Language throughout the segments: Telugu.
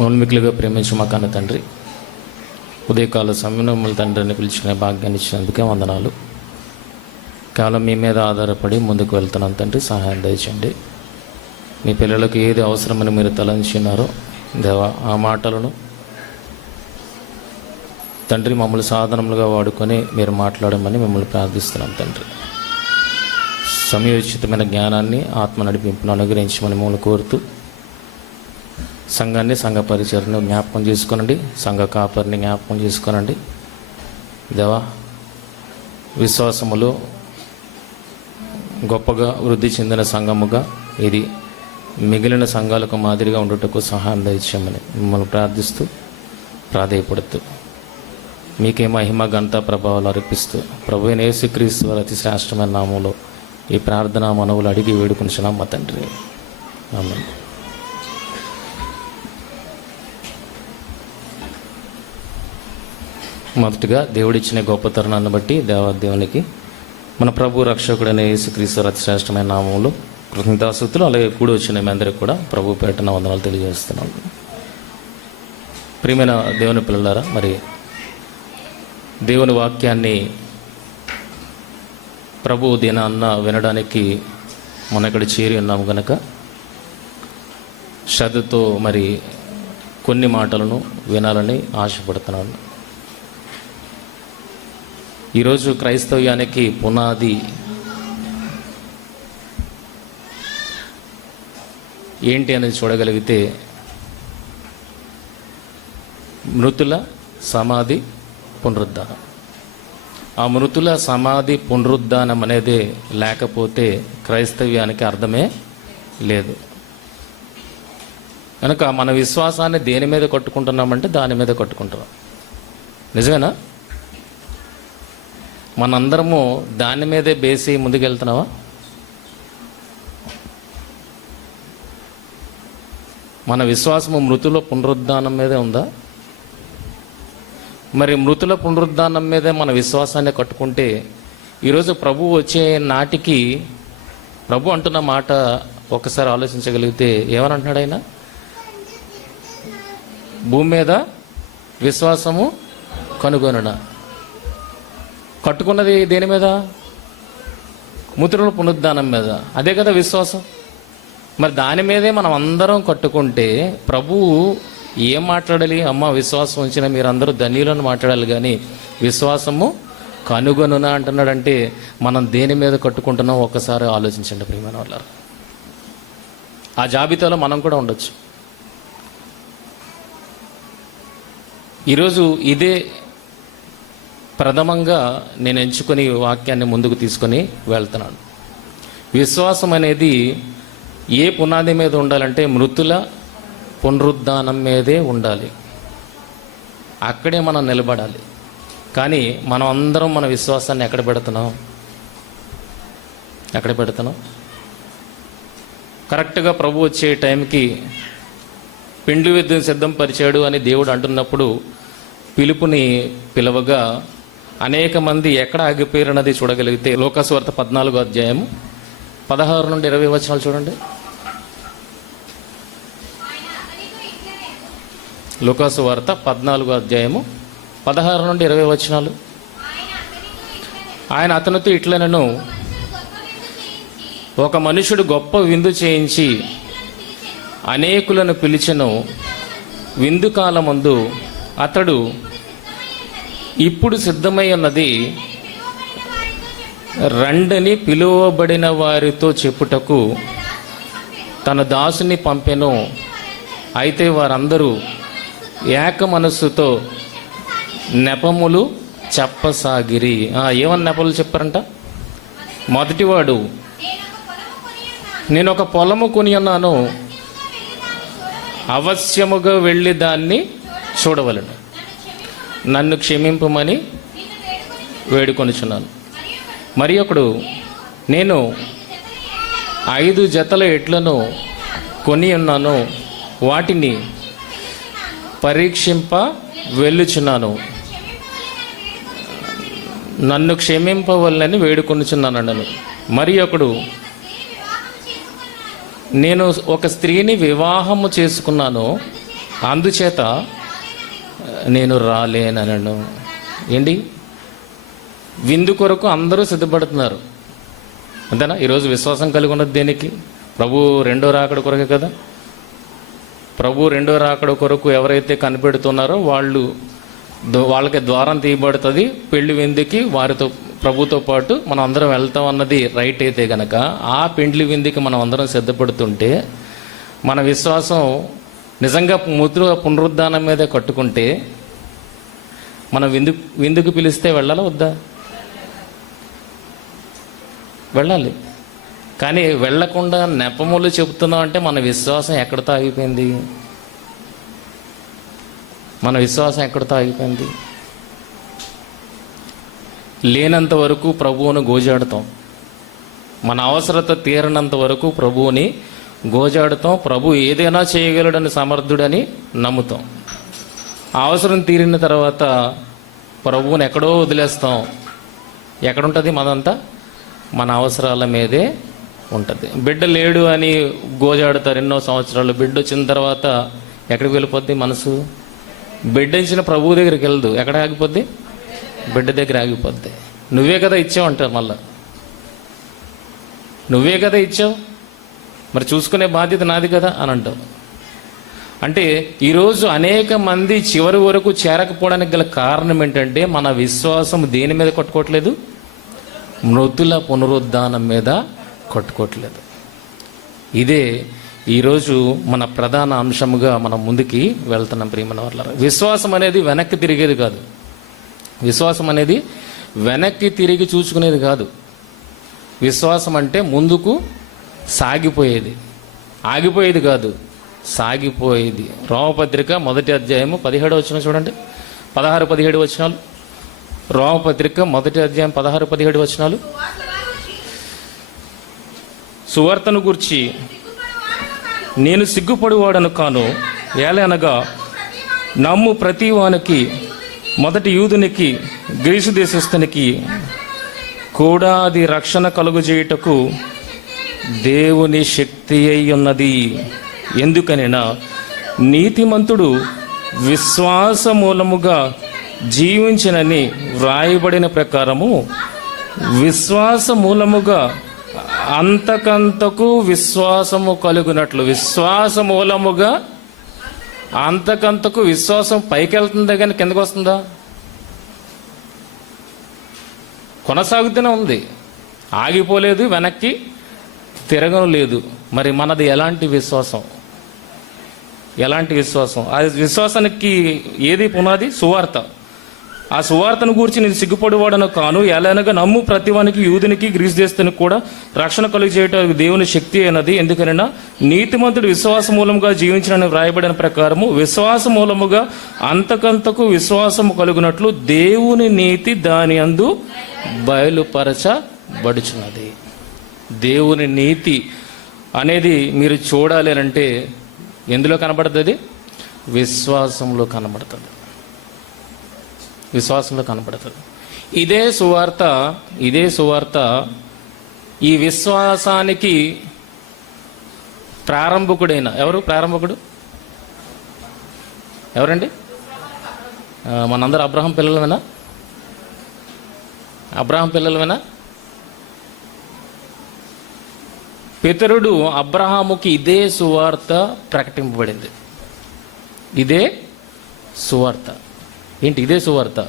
మౌల్మికులుగా ప్రేమించి మా కన్న తండ్రి, ఉదయకాల సమయంలో మమ్మల్ని తండ్రిని పిలిచిన భాగ్యాన్ని ఇచ్చినందుకే వందనాలు. కేవలం మీ మీద ఆధారపడి ముందుకు వెళ్తున్నాను తండ్రి, సహాయం దయచండి. మీ పిల్లలకు ఏది అవసరమని మీరు తలంచినారో దేవా, ఆ మాటలను తండ్రి మమ్మల్ని సాధనములుగా వాడుకొని మీరు మాట్లాడమని మిమ్మల్ని ప్రార్థిస్తున్నాం తండ్రి. సమయోచితమైన జ్ఞానాన్ని, ఆత్మ నడిపింపును అనుగ్రహించమని మిమ్మల్ని కోరుతూ, సంఘాన్ని, సంఘ పరిచయను జ్ఞాపకం చేసుకోనండి, సంఘ కాపరిని జ్ఞాపకం చేసుకోనండి దేవా. విశ్వాసములో గొప్పగా వృద్ధి చెందిన సంఘముగా ఇది మిగిలిన సంఘాలకు మాదిరిగా ఉండుటకు సహాయం దయచేయమని మిమ్మల్ని ప్రార్థిస్తూ, ప్రాధేయపడుతూ, మీకే మహిమ ఘనత ప్రభావాలు అర్పిస్తూ ప్రభువైన యేసుక్రీస్తు వారి అతి శ్రేష్టమైన నామంలో ఈ ప్రార్థన మనవులు అడిగి వేడుకొనిచున్నాం మా తండ్రి, ఆమేన్. మొదటిగా దేవుడిచ్చిన గొప్ప తరుణాన్ని బట్టి దేవాదేవునికి మన ప్రభు రక్షకుడైన యేసుక్రీస్తు అతి శ్రేష్టమైన నామంలో కృతజ్ఞతాస్తుతులు, అలాగే కూడి వచ్చిన మీ అందరికీ కూడా ప్రభు పేటన వందనాలు తెలియజేస్తున్నాను. ప్రియమైన దేవుని పిల్లలారా, మరి దేవుని వాక్యాన్ని ప్రభు దినాన్న వినడానికి మనం ఇక్కడ చేరి ఉన్నాము కనుక శ్రద్ధతో మరి కొన్ని మాటలను వినాలని ఆశపడుతున్నాను. ఈరోజు క్రైస్తవ్యానికి పునాది ఏంటి అనేది చూడగలిగితే మృతుల సమాధి పునరుద్ధానం. ఆ మృతుల సమాధి పునరుద్ధానం అనేది లేకపోతే క్రైస్తవ్యానికి అర్థమే లేదు. కనుక మన విశ్వాసాన్ని దేని మీద కట్టుకుంటున్నామంటే దాని మీద కట్టుకుంటున్నాం. నిజమేనా? మనందరము దాని మీదే బేసి ముందుకెళ్తున్నావా? మన విశ్వాసము మృతుల పునరుద్ధానం మీదే ఉందా? మరి మృతుల పునరుద్ధానం మీదే మన విశ్వాసాన్ని కట్టుకుంటే ఈరోజు ప్రభు వచ్చే నాటికి ప్రభు అంటున్న మాట ఒకసారి ఆలోచించగలిగితే ఏమని అంటున్నాడు ఆయన? భూమి మీద విశ్వాసము కనుగొనడా. కట్టుకున్నది దేని మీద? మృతుల పునరుద్ధానం మీద. అదే కదా విశ్వాసం. మరి దాని మీదే మనం అందరం కట్టుకుంటే ప్రభువు ఏం మాట్లాడాలి? అమ్మ, విశ్వాసం ఉంచిన మీరందరూ ధన్యులను మాట్లాడాలి, కానీ విశ్వాసము కనుగొనున అంటున్నాడంటే మనం దేని మీద కట్టుకుంటున్నాం ఒక్కసారి ఆలోచించండి ప్రియమైన వాళ్ళారా. ఆ జాబితాలో మనం కూడా ఉండొచ్చు. ఈరోజు ఇదే ప్రథమంగా నేను ఎంచుకొని వాక్యాన్ని ముందుకు తీసుకొని వెళ్తున్నాను. విశ్వాసం అనేది ఏ పునాది మీద ఉండాలంటే మృతుల పునరుద్ధానం మీదే ఉండాలి. అక్కడే మనం నిలబడాలి. కానీ మనం అందరం మన విశ్వాసాన్ని ఎక్కడ పెడుతున్నాం? కరెక్ట్గా ప్రభు వచ్చే టైంకి పిండి విద్యను సిద్ధం పరిచాడు అని దేవుడు అంటున్నప్పుడు పిలుపుని పిలవగా అనేక మంది ఎక్కడ ఆగిపోయారన్నది చూడగలిగితే లోకాసువార్త 14వ అధ్యాయము 16 నుండి 20 వచనాలు చూడండి. లోకాసువార్త 14వ అధ్యాయము 16 నుండి 20 వచనాలు. ఆయన అతనితో ఇట్లనెను, ఒక మనుషుడు గొప్ప విందు చేయించి అనేకులను పిలిచెను. విందు కాలమందు అతడు ఇప్పుడు సిద్ధమై ఉన్నది రండని పిలువబడిన వారితో చెప్పుటకు తన దాసుని పంపెను. అయితే వారందరూ ఏక మనస్సుతో నెపములు చెప్పసాగిరి. ఏమని నెపములు చెప్పారంట? మొదటివాడు, నేను ఒక పొలము కొని ఉన్నాను, అవశ్యముగా వెళ్ళి దాన్ని చూడవలను, నన్ను క్షమింపమని వేడుకొనుచున్నాను. మరి ఒకడు, నేను 5 జతల ఎడ్లను కొని ఉన్నాను, వాటిని పరీక్షింప వెళ్ళుచున్నాను, నన్ను క్షమింపవలని వేడుకొనుచున్నాను. మరి ఒకడు, నేను ఒక స్త్రీని వివాహము చేసుకున్నాను, అందుచేత నేను రాలేనను. ఏంటి? విందు కొరకు అందరూ సిద్ధపడుతున్నారు, అంతేనా? ఈరోజు విశ్వాసం కలిగి ఉన్నది దేనికి? ప్రభు రెండో రాకడ కొరకే కదా. ప్రభు రెండో రాకడ కొరకు ఎవరైతే కనిపెడుతున్నారో వాళ్ళకి ద్వారం తీయబడుతుంది పెళ్లి విందుకి. వారితో ప్రభుతో పాటు మనం అందరం వెళ్తాం అన్నది రైట్ అయితే గనక ఆ పెండ్లి విందుకి మనం అందరం సిద్ధపడుతుంటే, మన విశ్వాసం నిజంగా పునరుద్ధానం మీదే కట్టుకుంటే, మనం విందుకు పిలిస్తే వెళ్ళాలా వద్దా? వెళ్ళాలి. కానీ వెళ్ళకుండా నెపములు చెబుతున్నాం అంటే మన విశ్వాసం ఎక్కడితో ఆగిపోయింది? మన విశ్వాసం ఎక్కడితో ఆగిపోయింది? లేనంత వరకు ప్రభువును గోజాడుతాం, మన అవసరత తీరనంత వరకు ప్రభువుని గోజాడుతాం. ప్రభు ఏదైనా చేయగలడని, సమర్థుడని నమ్ముతాం. ఆ అవసరం తీరిన తర్వాత ప్రభువుని ఎక్కడో వదిలేస్తాం. ఎక్కడుంటుంది మనంతా? మన అవసరాల మీదే ఉంటుంది. బిడ్డ లేడు అని గోజాడుతారు ఎన్నో సంవత్సరాలు. బిడ్డ వచ్చిన తర్వాత ఎక్కడికి వెళ్ళిపోద్ది మనసు? బిడ్డ ఇచ్చిన ప్రభువు దగ్గరికి వెళ్ళదు. ఎక్కడ ఆగిపోద్ది? బిడ్డ దగ్గర ఆగిపోద్ది. నువ్వే కదా ఇచ్చావు అంటారు మళ్ళా. నువ్వే కదా ఇచ్చావు, మరి చూసుకునే బాధ్యత నాది కదా అని అంటావు. అంటే ఈరోజు అనేక మంది చివరి వరకు చేరకపోవడానికి గల కారణం ఏంటంటే, మన విశ్వాసం దేని మీద కొట్టుకోవట్లేదు? మృతుల పునరుద్ధానం మీద కొట్టుకోవట్లేదు. ఇదే ఈరోజు మన ప్రధాన అంశముగా మనం ముందుకి వెళ్తున్నాం. ప్రియమైన వాళ్ళారా, విశ్వాసం అనేది వెనక్కి తిరిగేది కాదు. విశ్వాసం అనేది వెనక్కి తిరిగి చూసుకునేది కాదు. విశ్వాసం అంటే ముందుకు సాగిపోయేది, ఆగిపోయేది కాదు, సాగిపోయేది. రోమపత్రిక 1వ అధ్యాయము 17వ వచనం చూడండి. 16-17 వచనాలు. రోమపత్రిక 1వ అధ్యాయం 16-17 వచనాలు. సువార్తను గూర్చి నేను సిగ్గుపడువాడను కాను, ఏలనగా నమ్ము ప్రతి వానికి, మొదటి యూదునికి గ్రీసు దేశస్థునికి కూడా అది రక్షణ కలుగజేయుటకు దేవుని శక్తి అయి ఉన్నది. ఎందుకనినా నీతిమంతుడు విశ్వాస మూలముగా జీవించినని వ్రాయబడిన ప్రకారము విశ్వాస మూలముగా అంతకంతకు విశ్వాసము కలుగునట్లు. విశ్వాస మూలముగా అంతకంతకు విశ్వాసం పైకి వెళ్తుందా కానీ కిందకు వస్తుందా? కొనసాగుతూనే ఉంది, ఆగిపోలేదు, వెనక్కి తిరగను లేదు. మరి మనది ఎలాంటి విశ్వాసం? ఎలాంటి విశ్వాసం? ఆ విశ్వాసానికి ఏది పునాది? సువార్త. ఆ సువార్తను గురించి నేను సిగ్గుపడివాడను కాను, ఎలానగా నమ్ము ప్రతివానికి, యూదునికి గ్రీసు దేశస్తునికి కూడా రక్షణ కలుగు చేయటానికి దేవుని శక్తి అయినది. ఎందుకనైనా నీతిమంతుడు విశ్వాస మూలముగా జీవించిన వ్రాయబడిన ప్రకారము విశ్వాస మూలముగా అంతకంతకు విశ్వాసము కలుగునట్లు దేవుని నీతి దాని అందు బయలుపరచబడుచున్నది. దేవుని నీతి అనేది మీరు చూడాలి అంటే ఎందులో కనబడుతుంది? విశ్వాసంలో కనబడుతుంది. విశ్వాసంలో కనబడుతుంది. ఇదే సువార్త ఈ విశ్వాసానికి ప్రారంభకుడైన ఎవరు? ప్రారంభకుడు ఎవరండి? మనందరూ అబ్రహాం పిల్లలమేనా? అబ్రహాం పిల్లలమేనా? పితరుడు అబ్రహాముకి ఇదే సువార్త ప్రకటింపబడింది. ఇదే సువార్త. ఏంటి ఇదే సువార్త?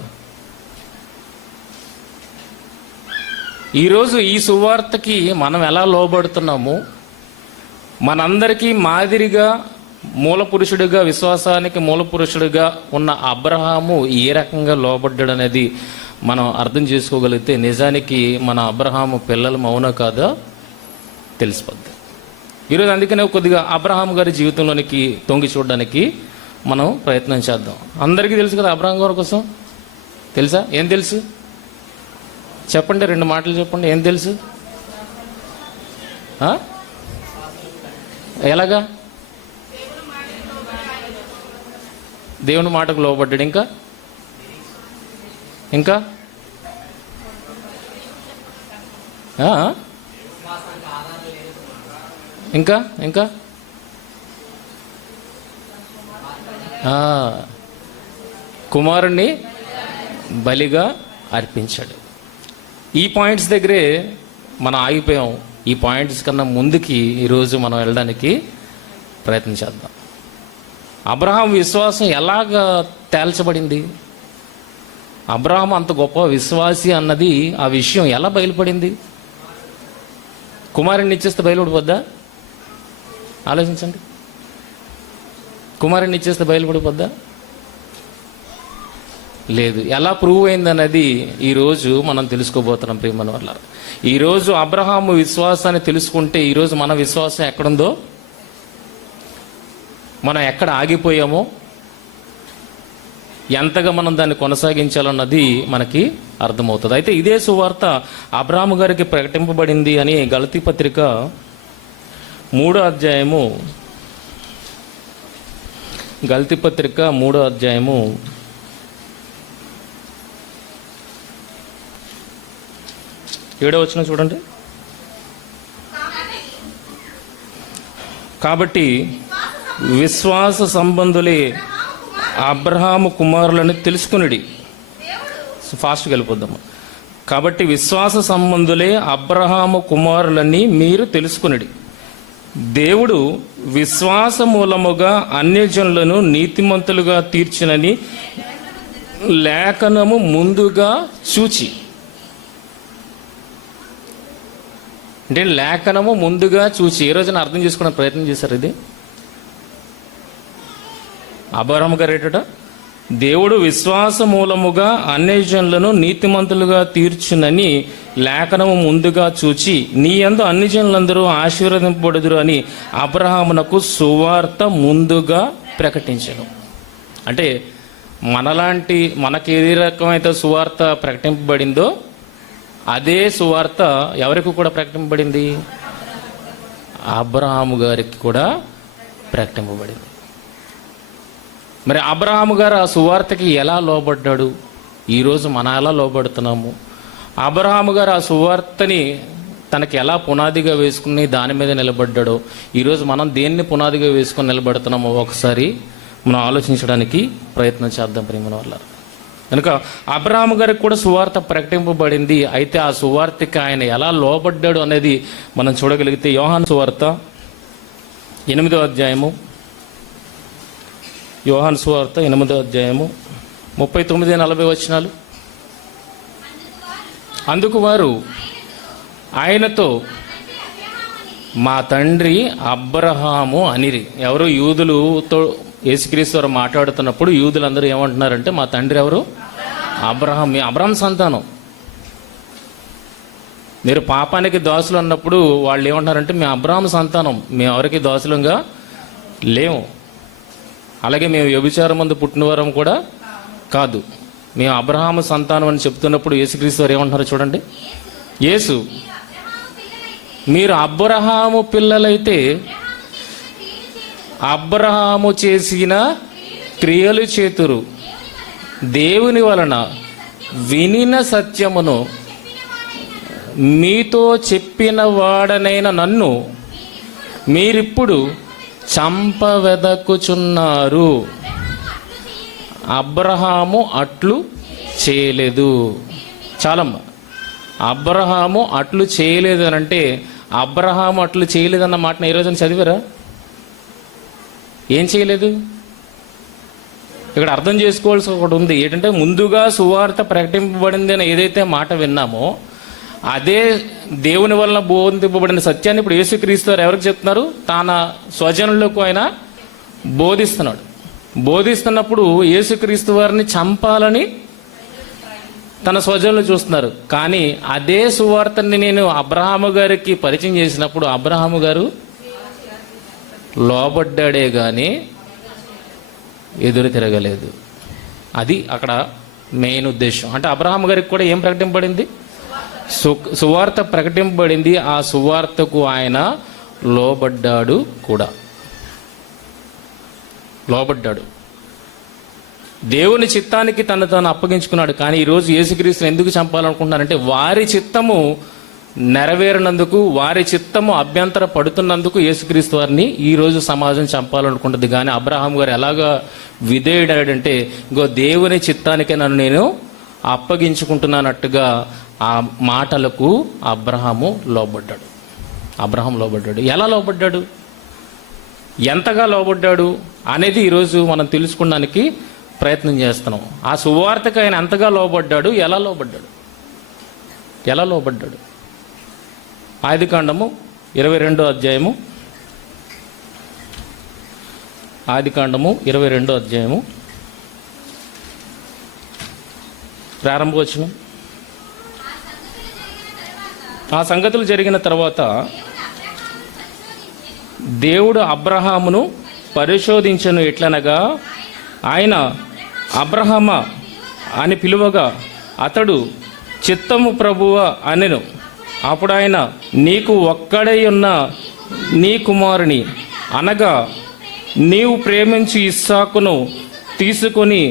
ఈరోజు ఈ సువార్తకి మనం ఎలా లోబడుతున్నాము? మనందరికీ మాదిరిగా మూలపురుషుడిగా, విశ్వాసానికి మూలపురుషుడిగా ఉన్న అబ్రహాము ఏ రకంగా లోబడ్డాడు అనేది మనం అర్థం చేసుకోగలిగితే నిజానికి మన అబ్రహాము పిల్లలు అవునో కాదో తెలిసిపోద్ది. ఈరోజు అందుకనే కొద్దిగా అబ్రహాం గారి జీవితంలోనికి తొంగి చూడడానికి మనం ప్రయత్నం చేద్దాం. అందరికీ తెలుసు కదా అబ్రహాం గారి కోసం? తెలుసా? ఏం తెలుసు చెప్పండి, 2 మాటలు చెప్పండి. ఏం తెలుసు? ఎలాగా? దేవుని మాటకు లోబడ్డాడు. ఇంకా ఇంకా ఇంకా ఇంకా కుమారుణ్ణి బలిగా అర్పించాడు. ఈ పాయింట్స్ దగ్గరే మనం ఆగిపోయాం. ఈ పాయింట్స్ కన్నా ముందుకి ఈరోజు మనం వెళ్ళడానికి ప్రయత్నం చేద్దాం. అబ్రహాం విశ్వాసం ఎలాగ తేల్చబడింది? అబ్రహాం అంత గొప్ప విశ్వాసి అన్నది ఆ విషయం ఎలా బయలుపడింది? కుమారుణ్ణి ఇచ్చేస్తే బయలుపడిపోద్దా? ఆలోచించండి. కుమారుణ్ణి ఇచ్చేస్తే బయలుపడిపోద్దా? లేదు. ఎలా ప్రూవ్ అయిందన్నది ఈరోజు మనం తెలుసుకోబోతున్నాం ప్రియమైన వాళ్ళ. ఈరోజు అబ్రహాము విశ్వాసాన్ని తెలుసుకుంటే ఈరోజు మన విశ్వాసం ఎక్కడుందో, మనం ఎక్కడ ఆగిపోయామో, ఎంతగా మనం దాన్ని కొనసాగించాలన్నది మనకి అర్థమవుతుంది. అయితే ఇదే సువార్త అబ్రహాము గారికి ప్రకటింపబడింది అని గలతీ పత్రిక 3వ అధ్యాయము, గలతీ పత్రిక 3వ అధ్యాయము 7వ వచనం చూడండి. కాబట్టి విశ్వాస సంబంధులే అబ్రహాము కుమారులని తెలుసుకునిడి. ఫాస్ట్గా వెళ్ళిపోద్దాము. కాబట్టి విశ్వాస సంబంధులే అబ్రహాము కుమారులని మీరు తెలుసుకునిడి. దేవుడు విశ్వాస మూలముగా అన్యజనులను నీతిమంతులుగా తీర్చినని లేఖనము ముందుగా చూచి. అంటే లేఖనము ముందుగా చూచి ఏ రోజున అర్థం చేసుకునే ప్రయత్నం చేశారు. ఇది అబ్రహాము గారేట దేవుడు విశ్వాస మూలముగా అన్యజనులను నీతిమంతులుగా తీర్చునని లేఖనము ముందుగా చూచి నీ యందు అన్యజనులందరూ ఆశీర్వదింపబడుదురు అని అబ్రహామునకు సువార్త ముందుగా ప్రకటించను. అంటే మనకి ఏ రకమైతే సువార్త ప్రకటింపబడిందో అదే సువార్త ఎవరికి కూడా ప్రకటింపబడింది? అబ్రహాము గారికి కూడా ప్రకటింపబడింది. మరి అబ్రహాము గారు ఆ సువార్తకి ఎలా లోబడ్డాడు? ఈరోజు మనం ఎలా లోబడుతున్నాము? అబ్రహాము గారు ఆ సువార్తని తనకి ఎలా పునాదిగా వేసుకుని దాని మీద నిలబడ్డాడో ఈరోజు మనం దేన్ని పునాదిగా వేసుకుని నిలబడుతున్నామో ఒకసారి మనం ఆలోచించడానికి ప్రయత్నం చేద్దాం ప్రియమైన వాళ్ళ. కనుక అబ్రహాము గారికి కూడా సువార్త ప్రకటింపబడింది. అయితే ఆ సువార్తకి ఆయన ఎలా లోబడ్డాడు అనేది మనం చూడగలిగితే యోహాను సువార్త 8వ అధ్యాయము, యోహాను సువార్త 8వ అధ్యాయము 39-40 వచనాలు. అందుకు వారు ఆయనతో మా తండ్రి అబ్రహాము అనిరి. ఎవరు? యూదులతో యేసుక్రీస్తు వారు మాట్లాడుతున్నప్పుడు యూదులందరూ ఏమంటున్నారంటే మా తండ్రి ఎవరు? అబ్రహాం. మీ అబ్రహాం సంతానం. మీరు పాపానికి దోసులు అన్నప్పుడు వాళ్ళు ఏమంటున్నారంటే మేము అబ్రహాం సంతానం, మేము ఎవరికి దోసులంగా లేము, అలాగే మేము వ్యభిచారం మందు పుట్టిన వారం కూడా కాదు, మేము అబ్రహాము సంతానం అని చెప్తున్నప్పుడు యేసుక్రీస్తు వారు ఏమంటున్నారో చూడండి. యేసు మీరు అబ్రహాము పిల్లలైతే అబ్రహాము చేసిన క్రియలు చేతురు, దేవుని వలన వినిన సత్యమును మీతో చెప్పిన వాడనైన నన్ను మీరిప్పుడు చంపవెదకుచున్నారు. అబ్రహాము అట్లు చేయలేదు. చాలమ్మ. అబ్రహాము అట్లు చేయలేదు అని అంటే అబ్రహాము అట్లు చేయలేదన్న మాటను ఈ రోజున చదివారా? ఏం చేయలేదు? ఇక్కడ అర్థం చేసుకోవాల్సి ఒకటి ఉంది. ఏంటంటే ముందుగా సువార్త ప్రకటింపబడింది అని ఏదైతే మాట విన్నామో అదే దేవుని వలన బోధింపబడిన సత్యాన్ని ఇప్పుడు యేసుక్రీస్తు వారు ఎవరికి చెప్తున్నారు? తన స్వజనులకు ఆయన బోధిస్తున్నాడు. బోధిస్తున్నప్పుడు యేసుక్రీస్తు వారిని చంపాలని తన స్వజనులు చూస్తున్నారు. కానీ అదే సువార్తని నేను అబ్రహాము గారికి పరిచయం చేసినప్పుడు అబ్రహాము గారు లోబడ్డాడే కానీ ఎదురు తిరగలేదు. అది అక్కడ మెయిన్ ఉద్దేశం. అంటే అబ్రహాము గారికి కూడా ఏం ప్రకటింపబడింది? సువార్త ప్రకటింపబడింది. ఆ సువార్తకు ఆయన లోబడ్డాడు కూడా. లోబడ్డాడు. దేవుని చిత్తానికి తను అప్పగించుకున్నాడు. కానీ ఈరోజు యేసుక్రీస్తుని ఎందుకు చంపాలనుకుంటున్నారంటే వారి చిత్తము నెరవేరినందుకు, వారి చిత్తము అభ్యంతర పడుతున్నందుకు యేసుక్రీస్తు వారిని ఈరోజు సమాజం చంపాలనుకుంటుంది. కానీ అబ్రహాం గారు ఎలాగా విధేయుడాడంటే, ఇంకో దేవుని చిత్తానికే నన్ను నేను అప్పగించుకుంటున్నానట్టుగా ఆ మాటలకు అబ్రహాము లోబడ్డాడు. అబ్రహాం లోబడ్డాడు. ఎలా లోబడ్డాడు, ఎంతగా లోబడ్డాడు అనేది ఈరోజు మనం తెలుసుకోవడానికి ప్రయత్నం చేస్తున్నాం. ఆ సువార్తకు ఆయన ఎంతగా లోబడ్డాడు, ఎలా లోబడ్డాడు. ఆదికాండము 22వ అధ్యాయము, ఆదికాండము 22వ అధ్యాయము ప్రారంభవచనం. ఆ సంగతులు జరిగిన తర్వాత దేవుడు అబ్రహామును పరిశోధించెను. ఎట్లనగా ఆయన అబ్రహామా అని పిలువగా అతడు చిత్తము ప్రభువా అనెను. అప్పుడు ఆయన, నీకు ఒక్కడై ఉన్న నీ కుమారుని అనగా నీవు ప్రేమించి ఇస్సాకును తీసుకొని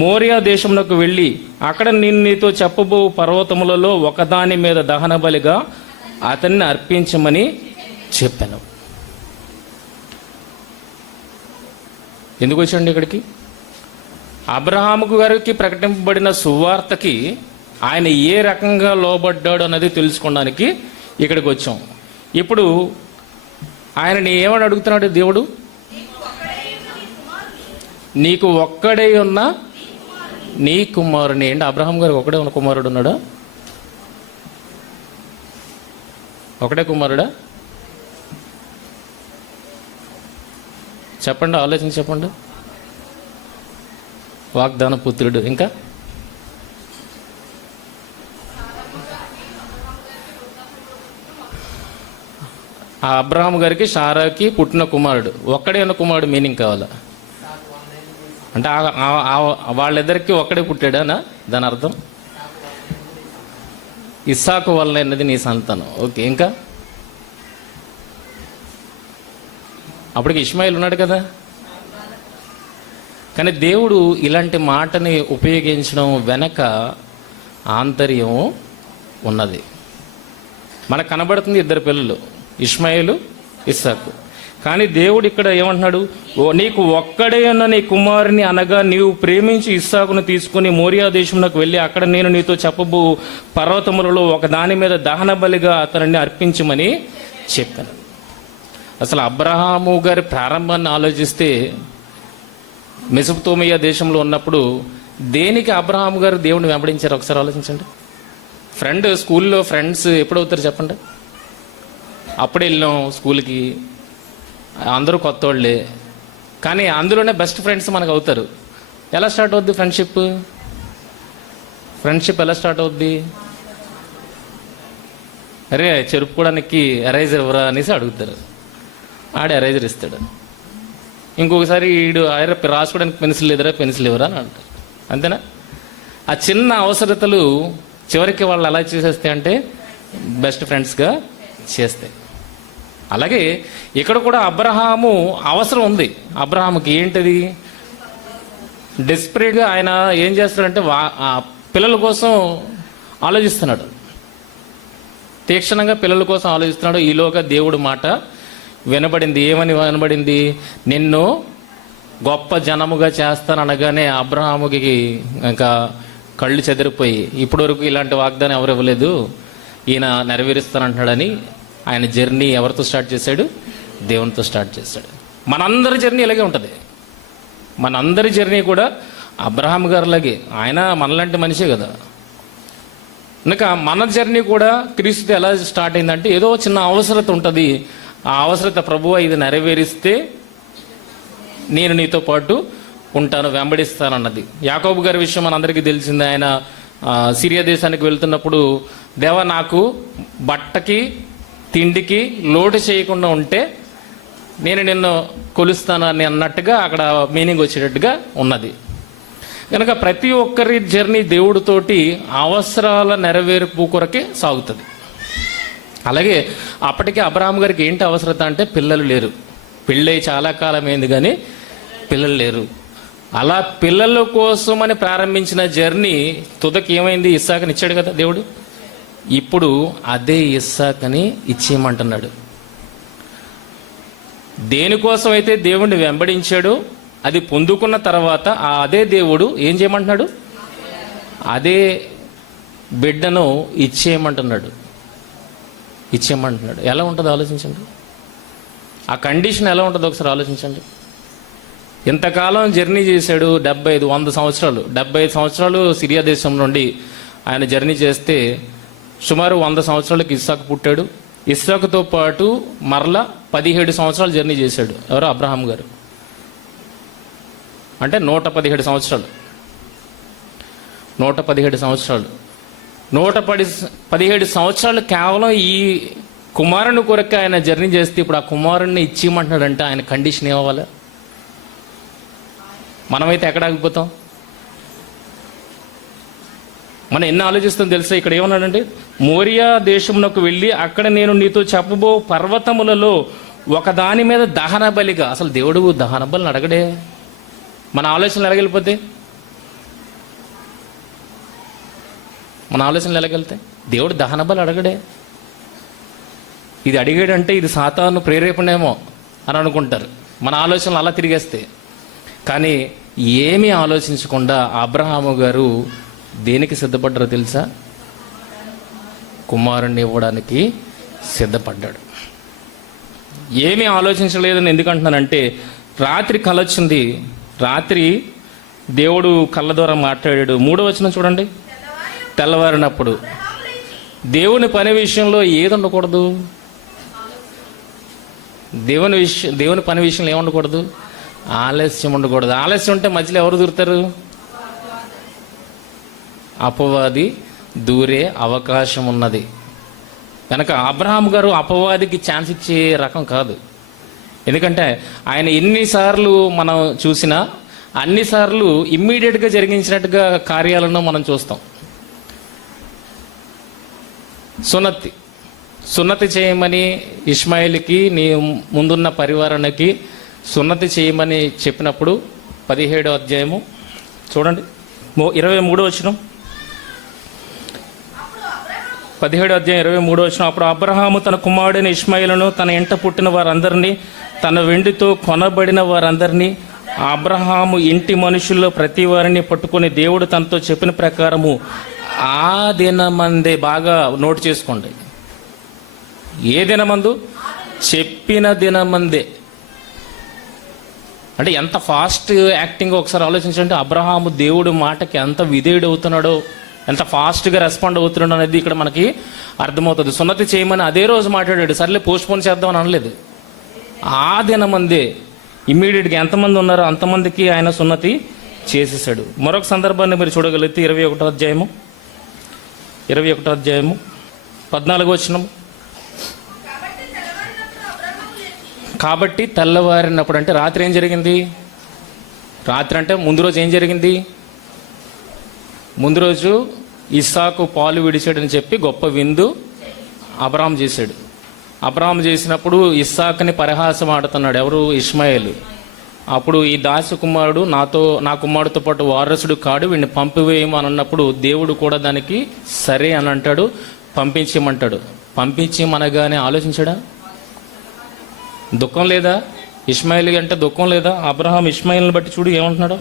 మోరియా దేశమునకు వెళ్ళి అక్కడ నేను నీతో చెప్పబో పర్వతములలో ఒకదాని మీద దహన బలిగా అతన్ని అర్పించమని చెప్పాను. ఎందుకు వచ్చాండి ఇక్కడికి? అబ్రహాము గారికి ప్రకటింపబడిన సువార్తకి ఆయన ఏ రకంగా లోబడ్డాడు అన్నది తెలుసుకోవడానికి ఇక్కడికి వచ్చాం. ఇప్పుడు ఆయనని ఏమని అడుగుతున్నాడు దేవుడు? నీకు ఒక్కడే ఉన్న నీ కుమారుని. ఏంటి, అబ్రహాం గారికి ఒకడే ఉన్న కుమారుడు ఉన్నాడా? ఒకటే కుమారుడా? చెప్పండి, ఆలోచించి చెప్పండి. వాగ్దాన పుత్రుడు. ఇంకా ఆ అబ్రహాం గారికి షారాకి పుట్టిన కుమారుడు ఒక్కడే ఉన్న కుమారుడు మీనింగ్ కావాలా? అంటే వాళ్ళిద్దరికి ఒక్కడే పుట్టాడానా దాని అర్థం? ఇస్సాకు వల్ల అన్నది నీ సంతానం. ఓకే, ఇంకా అప్పటికి ఇష్మాయిల్ ఉన్నాడు కదా. కానీ దేవుడు ఇలాంటి మాటని ఉపయోగించడం వెనక ఆంతర్యం ఉన్నది. మనకు కనబడుతుంది ఇద్దరు పిల్లలు, ఇష్మాయిలు, ఇస్సాకు. కానీ దేవుడు ఇక్కడ ఏమంటున్నాడు? ఓ నీకు ఒక్కడే ఉన్న నీ కుమారుని అనగా నీవు ప్రేమించి ఇస్సాకును తీసుకుని మోరియా దేశంలోకి వెళ్ళి అక్కడ నేను నీతో చెప్పబో పర్వతములలో ఒక దాని మీద దహన బలిగా అతనిని అర్పించమని చెప్పాను. అసలు అబ్రహాము గారి ప్రారంభాన్ని ఆలోచిస్తే మెసొపొతేమియా దేశంలో ఉన్నప్పుడు దేనికి అబ్రహాము గారు దేవుని వెంబడించారు ఒకసారి ఆలోచించండి. స్కూల్లో ఫ్రెండ్స్ ఎప్పుడవుతారు చెప్పండి? అప్పుడే వెళ్ళినాం స్కూల్కి, అందరూ కొత్త వాళ్ళే, కానీ అందులోనే బెస్ట్ ఫ్రెండ్స్ మనకు అవుతారు. ఎలా స్టార్ట్ అవుద్ది ఫ్రెండ్షిప్ ఎలా స్టార్ట్ అవుద్ది? అరే చెరుపుకోవడానికి ఎరైజర్ ఎవరా అనేసి అడుగుతారు, ఆడే ఎరైజర్ ఇస్తాడు. ఇంకొకసారి వీడు రాసుకోవడానికి పెన్సిల్ లేదరా, పెన్సిల్ ఎవరా అని అంటారు. అంతేనా? ఆ చిన్న అవసరతలు చివరికి వాళ్ళు ఎలా చేసేస్తాయి అంటే బెస్ట్ ఫ్రెండ్స్గా చేస్తాయి. అలాగే ఇక్కడ కూడా అబ్రహాము అవసరం ఉంది. అబ్రహాముకి ఏంటిది? డెస్పరేట్గా ఆయన ఏం చేస్తాడంటే పిల్లల కోసం ఆలోచిస్తున్నాడు, తీక్షణంగా పిల్లల కోసం ఆలోచిస్తున్నాడు. ఈలోగా దేవుడు మాట వినబడింది. ఏమని వినబడింది? నిన్ను గొప్ప జనముగా చేస్తాననగానే అబ్రహాముకి ఇంకా కళ్ళు చెదిరిపోయి, ఇప్పటి వరకు ఇలాంటి వాగ్దానం ఎవరు ఇవ్వలేదు, ఈయన నెరవేరుస్తానంటున్నాడని ఆయన జర్నీ ఎవరితో స్టార్ట్ చేశాడు? దేవునితో స్టార్ట్ చేశాడు. మనందరి జర్నీ ఇలాగే ఉంటుంది. మనందరి జర్నీ కూడా అబ్రహాం గారిలాగే. ఆయన మనలాంటి మనిషే కదా. కనుక మన జర్నీ కూడా క్రీస్తుతో ఎలా స్టార్ట్ అయిందంటే ఏదో చిన్న అవసరత ఉంటుంది. ఆ అవసరత ప్రభువా ఇది నెరవేరిస్తే నేను నీతో పాటు ఉంటాను, వెంబడిస్తానన్నది. యాకోబు గారి విషయం మనందరికీ తెలిసింది. ఆయన సిరియా దేశానికి వెళ్తున్నప్పుడు, దేవా నాకు బట్టకి తిండికి లోటు చేయకుండా ఉంటే నేను నిన్ను కొలుస్తాను అని అన్నట్టుగా అక్కడ మీనింగ్ వచ్చేటట్టుగా ఉన్నది. కనుక ప్రతి ఒక్కరి జర్నీ దేవుడితోటి అవసరాల నెరవేర్పు కొరకే సాగుతుంది. అలాగే అప్పటికే అబ్రహాం గారికి ఏంటి అవసరత అంటే పిల్లలు లేరు. పెళ్ళై చాలా కాలం అయింది కానీ పిల్లలు లేరు. అలా పిల్లల కోసమని ప్రారంభించిన జర్నీ తుదకి ఏమైంది? ఇస్సాకుని ఇచ్చాడు కదా దేవుడు. ఇప్పుడు అదే ఇస్సాకుని ఇచ్చేయమంటున్నాడు. దేనికోసం అయితే దేవుణ్ణి వెంబడించాడో అది పొందుకున్న తర్వాత అదే దేవుడు ఏం చేయమంటున్నాడు? అదే బిడ్డను ఇచ్చేయమంటున్నాడు. ఎలా ఉంటుందో ఆలోచించండి. ఆ కండిషన్ ఎలా ఉంటుందో ఒకసారి ఆలోచించండి. ఇంతకాలం జర్నీ చేశాడు, 100 సంవత్సరాలు. 75 సంవత్సరాలు సిరియా దేశం నుండి ఆయన జర్నీ చేస్తే సుమారు 100 సంవత్సరాలకి ఇస్సాకు పుట్టాడు. ఇస్సాకుతో పాటు మరలా 17 సంవత్సరాలు జర్నీ చేశాడు. ఎవరు? అబ్రహాం గారు. అంటే 117 సంవత్సరాలు. 117 సంవత్సరాలు 117 సంవత్సరాలు కేవలం ఈ కుమారుని కొరకు ఆయన జర్నీ చేస్తే ఇప్పుడు ఆ కుమారుణ్ణి ఇచ్చేయమంటున్నాడంటే ఆయన కండిషన్ ఏమవ్వాలి? మనమైతే ఎక్కడ ఆగిపోతాం? మనం ఎన్ని ఆలోచిస్తాం తెలుసా? ఇక్కడ ఏమన్నాడంటే, మోరియా దేశమునకు వెళ్ళి అక్కడ నేను నీతో చెప్పబో పర్వతములలో ఒక దాని మీద దహన బలిగా. అసలు దేవుడు దహన బలిని అడగడే. మన ఆలోచనలు ఎలాగెళ్ళిపోతే? దేవుడు దహన బలి అడగడే. ఇది అడిగాడంటే ఇది సాతాను ప్రేరేపణేమో అని అనుకుంటారు మన ఆలోచనలు అలా తిరిగేస్తే. కానీ ఏమీ ఆలోచించకుండా అబ్రహాము గారు దేనికి సిద్ధపడ్డారో తెలుసా? కుమారుణ్ణి ఇవ్వడానికి సిద్ధపడ్డాడు. ఏమీ ఆలోచించలేదని ఎందుకంటున్నానంటే, రాత్రి కల వచ్చింది. రాత్రి దేవుడు కళ్ళ ద్వారా మాట్లాడాడు. 3వ వచనం చూడండి. తెల్లవారినప్పుడు దేవుని పని విషయంలో ఏది ఉండకూడదు? దేవుని పని విషయంలో ఏముండకూడదు? ఆలస్యం ఉండకూడదు. ఆలస్యం ఉంటే మధ్యలో ఎవరు దూరుతారు? అపవాది దూరే అవకాశం ఉన్నది. కనుక అబ్రహాం గారు అపవాదికి ఛాన్స్ ఇచ్చే రకం కాదు. ఎందుకంటే ఆయన ఎన్నిసార్లు మనం చూసినా అన్నిసార్లు ఇమ్మీడియట్గా జరిగించినట్టుగా కార్యాలను మనం చూస్తాం. సున్నతి చేయమని ఇష్మాయిల్కి, నీ ముందున్న పరివారానికి సున్నతి చేయమని చెప్పినప్పుడు 17వ అధ్యాయము చూడండి, 23వ వచనం. 17వ అధ్యాయం 23వ వచనం. అప్పుడు అబ్రహాము తన కుమారుడైన ఇష్మాయిలును, తన ఇంట పుట్టిన వారందరినీ, తన వెండితో కొనబడిన వారందరినీ, అబ్రహాము ఇంటి మనుషుల్లో ప్రతి వారిని పట్టుకొని దేవుడు తనతో చెప్పిన ప్రకారము ఆ దినమందే, బాగా నోట్ చేసుకోండి, ఏ దినమందు? చెప్పిన దినమందే. అంటే ఎంత ఫాస్ట్ యాక్టింగ్ ఒకసారి ఆలోచించండి. అబ్రహాము దేవుడు మాటకి ఎంత విధేయుడు అవుతున్నాడో, ఎంత ఫాస్ట్గా రెస్పాండ్ అవుతున్నాడో అనేది ఇక్కడ మనకి అర్థమవుతుంది. సున్నతి చేయమని అదే రోజు మాట్లాడాడు. సర్లే పోస్ట్పోన్ చేద్దామని అనలేదు. ఆ దినమందే ఇమ్మీడియట్గా ఎంతమంది ఉన్నారో అంతమందికి ఆయన సున్నతి చేసేసాడు. మరొక సందర్భాన్ని మీరు చూడగలిగితే 21వ అధ్యాయము 14వ వచనం. కాబట్టి తెల్లవారినప్పుడు, అంటే రాత్రి ఏం జరిగింది? రాత్రి అంటే ముందు రోజు ఏం జరిగింది? ముందు రోజు ఇస్సాకు పాలు విడిచాడని చెప్పి గొప్ప విందు అబ్రహాం చేశాడు. అబ్రహాం చేసినప్పుడు ఇస్సాకుని పరిహాసం ఆడుతున్నాడు. ఎవరు? ఇష్మాయేలు. అప్పుడు ఈ దాసి కుమారుడు నా కుమారుడితో పాటు వారసుడు కాడు, వీడిని పంపివేయమని అన్నప్పుడు దేవుడు కూడా దానికి సరే అని అంటాడు, పంపించేయమంటాడు. పంపించేయమనగానే ఆలోచించాడా? దుఃఖం లేదా? ఇష్మాయిల్ అంటే దుఃఖం లేదా? అబ్రహాం ఇష్మాయిల్ని బట్టి చూడు ఏమంటున్నాడు.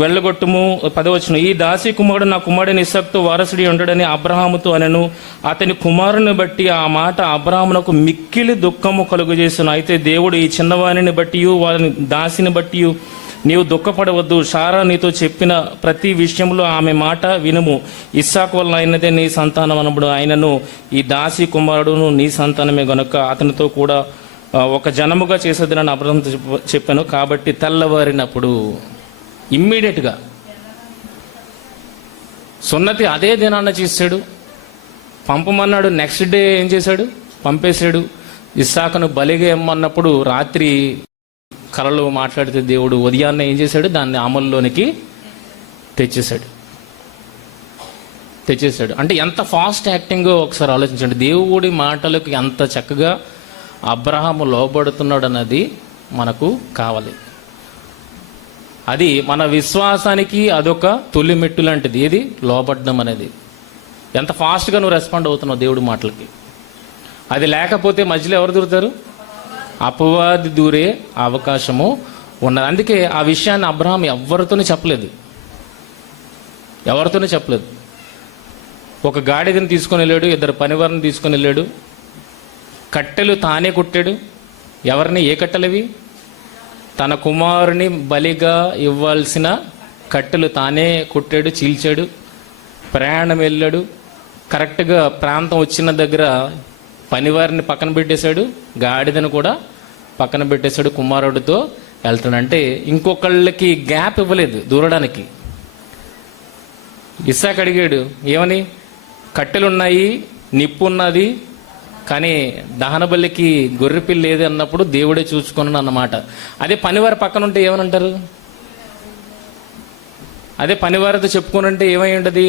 వెళ్ళగొట్టుము. 10వ వచనం. ఈ దాసి కుమారుడు నా కుమారుడిని ఇస్సాకుతో వారసుడి ఉండడని అబ్రహాముతో అనెను. అతని కుమారుని బట్టి ఆ మాట అబ్రహామునకు మిక్కిలి దుఃఖము కలుగజేసును. అయితే దేవుడు ఈ చిన్నవాణిని బట్టి, వారిని దాసిని బట్టి నీవు దుఃఖపడవద్దు, సారా నీతో చెప్పిన ప్రతి విషయంలో ఆమె మాట వినుము, ఇస్సాకు వలన అయినదే నీ సంతానం అనబడు. ఆయనను ఈ దాసి కుమారుడును నీ సంతానమే గనుక అతనితో కూడా ఒక జనముగా చేసేదని అబ్రహాం చెప్పాను. కాబట్టి తెల్లవారినప్పుడు ఇమ్మీడియట్గా సున్నతి అదే దినాన్న చేశాడు. పంపమన్నాడు, నెక్స్ట్ డే ఏం చేశాడు? పంపేశాడు. ఇస్సాకును బలిగా ఇమ్మన్నప్పుడు రాత్రి కలలో మాట్లాడితే దేవుడు ఉదయాన్నే ఏం చేశాడు? దాన్ని అమల్లోనికి తెచ్చేశాడు. అంటే ఎంత ఫాస్ట్ యాక్టింగో ఒకసారి ఆలోచించండి. దేవుడి మాటలకు ఎంత చక్కగా అబ్రహాము లోబడుతున్నాడు అన్నది మనకు కావాలి. అది మన విశ్వాసానికి అదొక తొలిమెట్టు లాంటిది. ఏది? లోబడ్డం అనేది. ఎంత ఫాస్ట్గా నువ్వు రెస్పాండ్ అవుతున్నావు దేవుడి మాటలకి. అది లేకపోతే మధ్యలో ఎవరు దూరుతారు? అపవాది దూరే అవకాశము ఉన్నది. అందుకే ఆ విషయాన్ని అబ్రహాం ఎవరితోనే చెప్పలేదు. ఒక గాడిదని తీసుకొని వెళ్ళాడు, 2 పనివారిని తీసుకొని వెళ్ళాడు, కట్టెలు తానే కొట్టాడు. ఎవరిని? ఏ కట్టెలవి? తన కుమారుని బలిగా ఇవ్వాల్సిన కట్టెలు తానే కొట్టాడు, చీల్చాడు, ప్రయాణం వెళ్ళాడు. కరెక్ట్గా ప్రాంతం వచ్చిన దగ్గర పనివారిని పక్కన పెట్టేశాడు, గాడిదను కూడా పక్కన పెట్టేశాడు, కుమారుడితో వెళ్తాడు. అంటే ఇంకొకళ్ళకి గ్యాప్ ఇవ్వలేదు దూరడానికి. ఇస్సాకు అడిగాడు, ఏమని? కట్టెలున్నాయి, నిప్పు ఉన్నది, కానీ దహన బలికి గొర్రెపిల్లి లేదు అన్నప్పుడు దేవుడే చూసుకున్నాను అన్నమాట. అదే పనివారి పక్కన ఉంటే ఏమని అంటారు? అదే పనివారితో చెప్పుకుని ఉంటే ఏమై ఉండదు?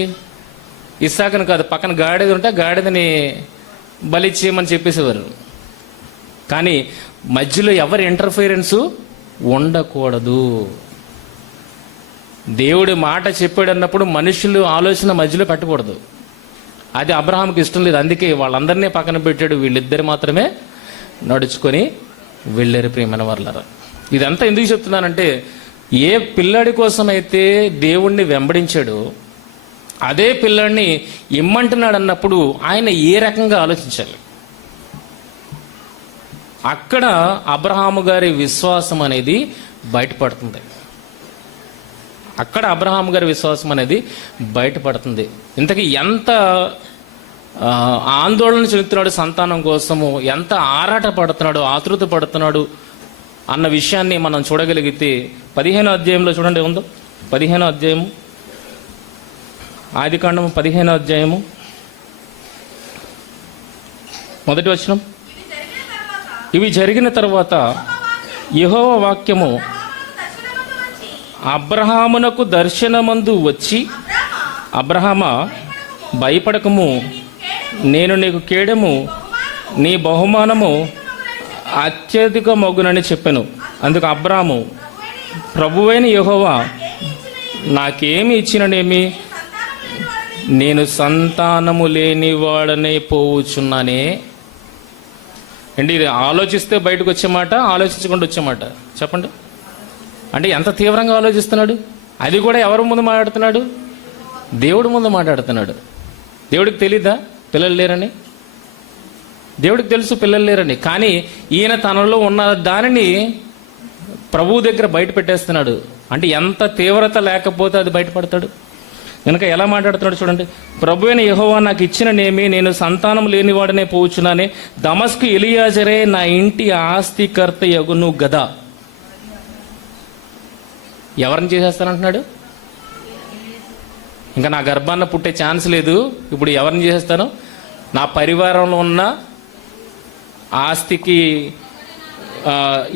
ఇస్సాకుని కాదు, పక్కన గాడిద ఉంటే గాడిదని బలిచ్చేయమని చెప్పేసేవారు. కానీ మధ్యలో ఎవరి ఇంటర్ఫీరెన్సు ఉండకూడదు. దేవుడి మాట చెప్పాడు అన్నప్పుడు మనుషులు ఆలోచన మధ్యలో పెట్టకూడదు. అది అబ్రహాంకి ఇష్టం లేదు. అందుకే వాళ్ళందరినీ పక్కన పెట్టాడు, వీళ్ళిద్దరు మాత్రమే నడుచుకొని వెళ్ళారు. ప్రియమైన వాళ్ళారా, ఇదంతా ఎందుకు చెప్తున్నానంటే, ఏ పిల్లాడి కోసం అయితే దేవుణ్ణి వెంబడించాడో అదే పిల్లాడిని ఇమ్మంటున్నాడు అన్నప్పుడు ఆయన ఏ రకంగా ఆలోచించాలి? అక్కడ అబ్రహాము గారి విశ్వాసం అనేది బయటపడుతుంది. ఇంతకీ ఎంత ఆందోళన చెందుతున్నాడు సంతానం కోసము, ఎంత ఆరాట పడుతున్నాడు, ఆతృత పడుతున్నాడు అన్న విషయాన్ని మనం చూడగలిగితే 15వ అధ్యాయంలో చూడండి, ఉందో 15వ అధ్యాయము, ఆదికాండము 15వ అధ్యాయము 1వ వచనం. ఇవి జరిగిన తర్వాత యెహోవా వాక్యము అబ్రహామునకు దర్శనమందు వచ్చి, అబ్రహామా, భయపడకము, నేను నీకు కేడము, నీ బహుమానము అత్యధిక మగునని చెప్పాను. అందుకు అబ్రాము, ప్రభువైన యెహోవా నాకేమి ఇచ్చిననేమి, నేను సంతానము లేని వాడనే పోవుచున్నానే. అండి, ఇది ఆలోచిస్తే బయటకు వచ్చే మాట, ఆలోచించకుండా వచ్చే మాట. చెప్పండి. అంటే ఎంత తీవ్రంగా ఆలోచిస్తున్నాడు. అది కూడా ఎవరి ముందు మాట్లాడుతున్నాడు? దేవుడి ముందు మాట్లాడుతున్నాడు. దేవుడికి తెలీదా పిల్లలు లేరని? దేవుడికి తెలుసు పిల్లలు లేరని. కానీ ఈయన తనలో ఉన్న దానిని ప్రభువు దగ్గర బయట పెట్టేస్తున్నాడు. అంటే ఎంత తీవ్రత లేకపోతే అది బయటపడతాడు. కనుక ఎలా మాట్లాడుతున్నాడు చూడండి. ప్రభువైన యెహోవా నాకు ఇచ్చిననేమి, నేను సంతానం లేనివాడనే పోచున్నానే, దమస్కు ఎలియాజరే నా ఇంటి ఆస్తికర్త యగును గదా. ఎవరిని చేసేస్తానంటున్నాడు? ఇంకా నా గర్భాన్న పుట్టే ఛాన్స్ లేదు, ఇప్పుడు ఎవరిని చేసేస్తాను? నా పరివారంలో ఉన్న ఆస్తికి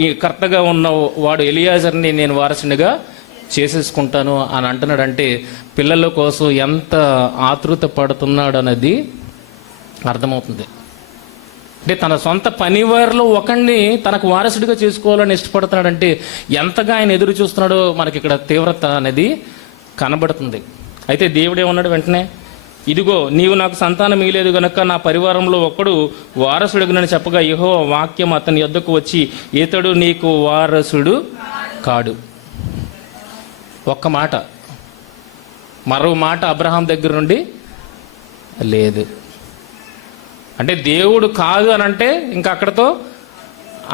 ఈ కర్తగా ఉన్న వాడు ఎలియాజర్ని నేను వారసునిగా చేసేసుకుంటాను అని అంటున్నాడు. అంటే పిల్లల కోసం ఎంత ఆతృత పడుతున్నాడు అన్నది అర్థమవుతుంది. అంటే తన సొంత పనివారిలో ఒకడిని తనకు వారసుడిగా చేసుకోవాలని ఇష్టపడుతున్నాడంటే ఎంతగా ఆయన ఎదురు చూస్తున్నాడో మనకి ఇక్కడ తీవ్రత అనేది కనబడుతుంది. అయితే దేవుడేమన్నాడు వెంటనే, ఇదిగో నీవు నాకు సంతానం ఇయ్యలేదు గనక నా పరివారంలో ఒకడు వారసుడుగునని చెప్పగా, యెహోవా వాక్యం అతని యొద్దకు వచ్చి, ఇతడు నీకు వారసుడు కాడు. ఒక్క మాట, మరో మాట అబ్రహాం దగ్గర నుండి లేదు. అంటే దేవుడు కాదు అని అంటే ఇంకా అక్కడతో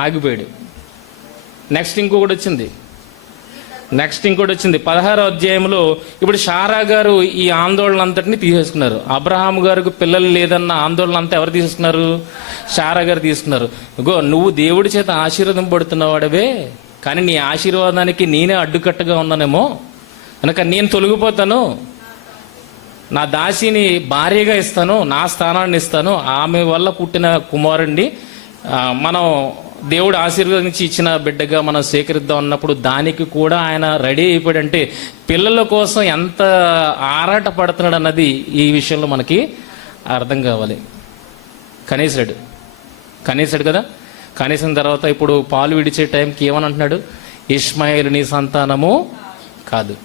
ఆగిపోయాడు. నెక్స్ట్ ఇంకొకటి వచ్చింది. 16వ అధ్యాయంలో ఇప్పుడు షారా గారు ఈ ఆందోళన అంతటిని తీసేసుకున్నారు. అబ్రహాం గారికి పిల్లలు లేదన్న ఆందోళన అంతా ఎవరు తీసుకున్నారు? షారా గారు తీసుకున్నారు. ఇగో నువ్వు దేవుడి చేత ఆశీర్వాదం పడుతున్నవాడవే, కానీ నీ ఆశీర్వాదానికి నేనే అడ్డుకట్టగా ఉన్నానేమో, కనుక నేను తొలగిపోతాను, నా దాసిని భార్యగా ఇస్తాను, నా స్థానాన్ని ఇస్తాను, ఆమె వల్ల పుట్టిన కుమారుణ్ణి మనం దేవుడు ఆశీర్వదించి ఇచ్చిన బిడ్డగా మనం స్వీకరిద్దాం అన్నప్పుడు దానికి కూడా ఆయన రెడీ అయిపోయాడంటే పిల్లల కోసం ఎంత ఆరాట పడుతున్నాడు అన్నది ఈ విషయంలో మనకి అర్థం కావాలి. కనీసాడు కదా. కనీసం తర్వాత ఇప్పుడు పాలు విడిచే టైంకి ఏమని అంటున్నాడు? ఇష్మాయేలు నీ సంతానము కాదు.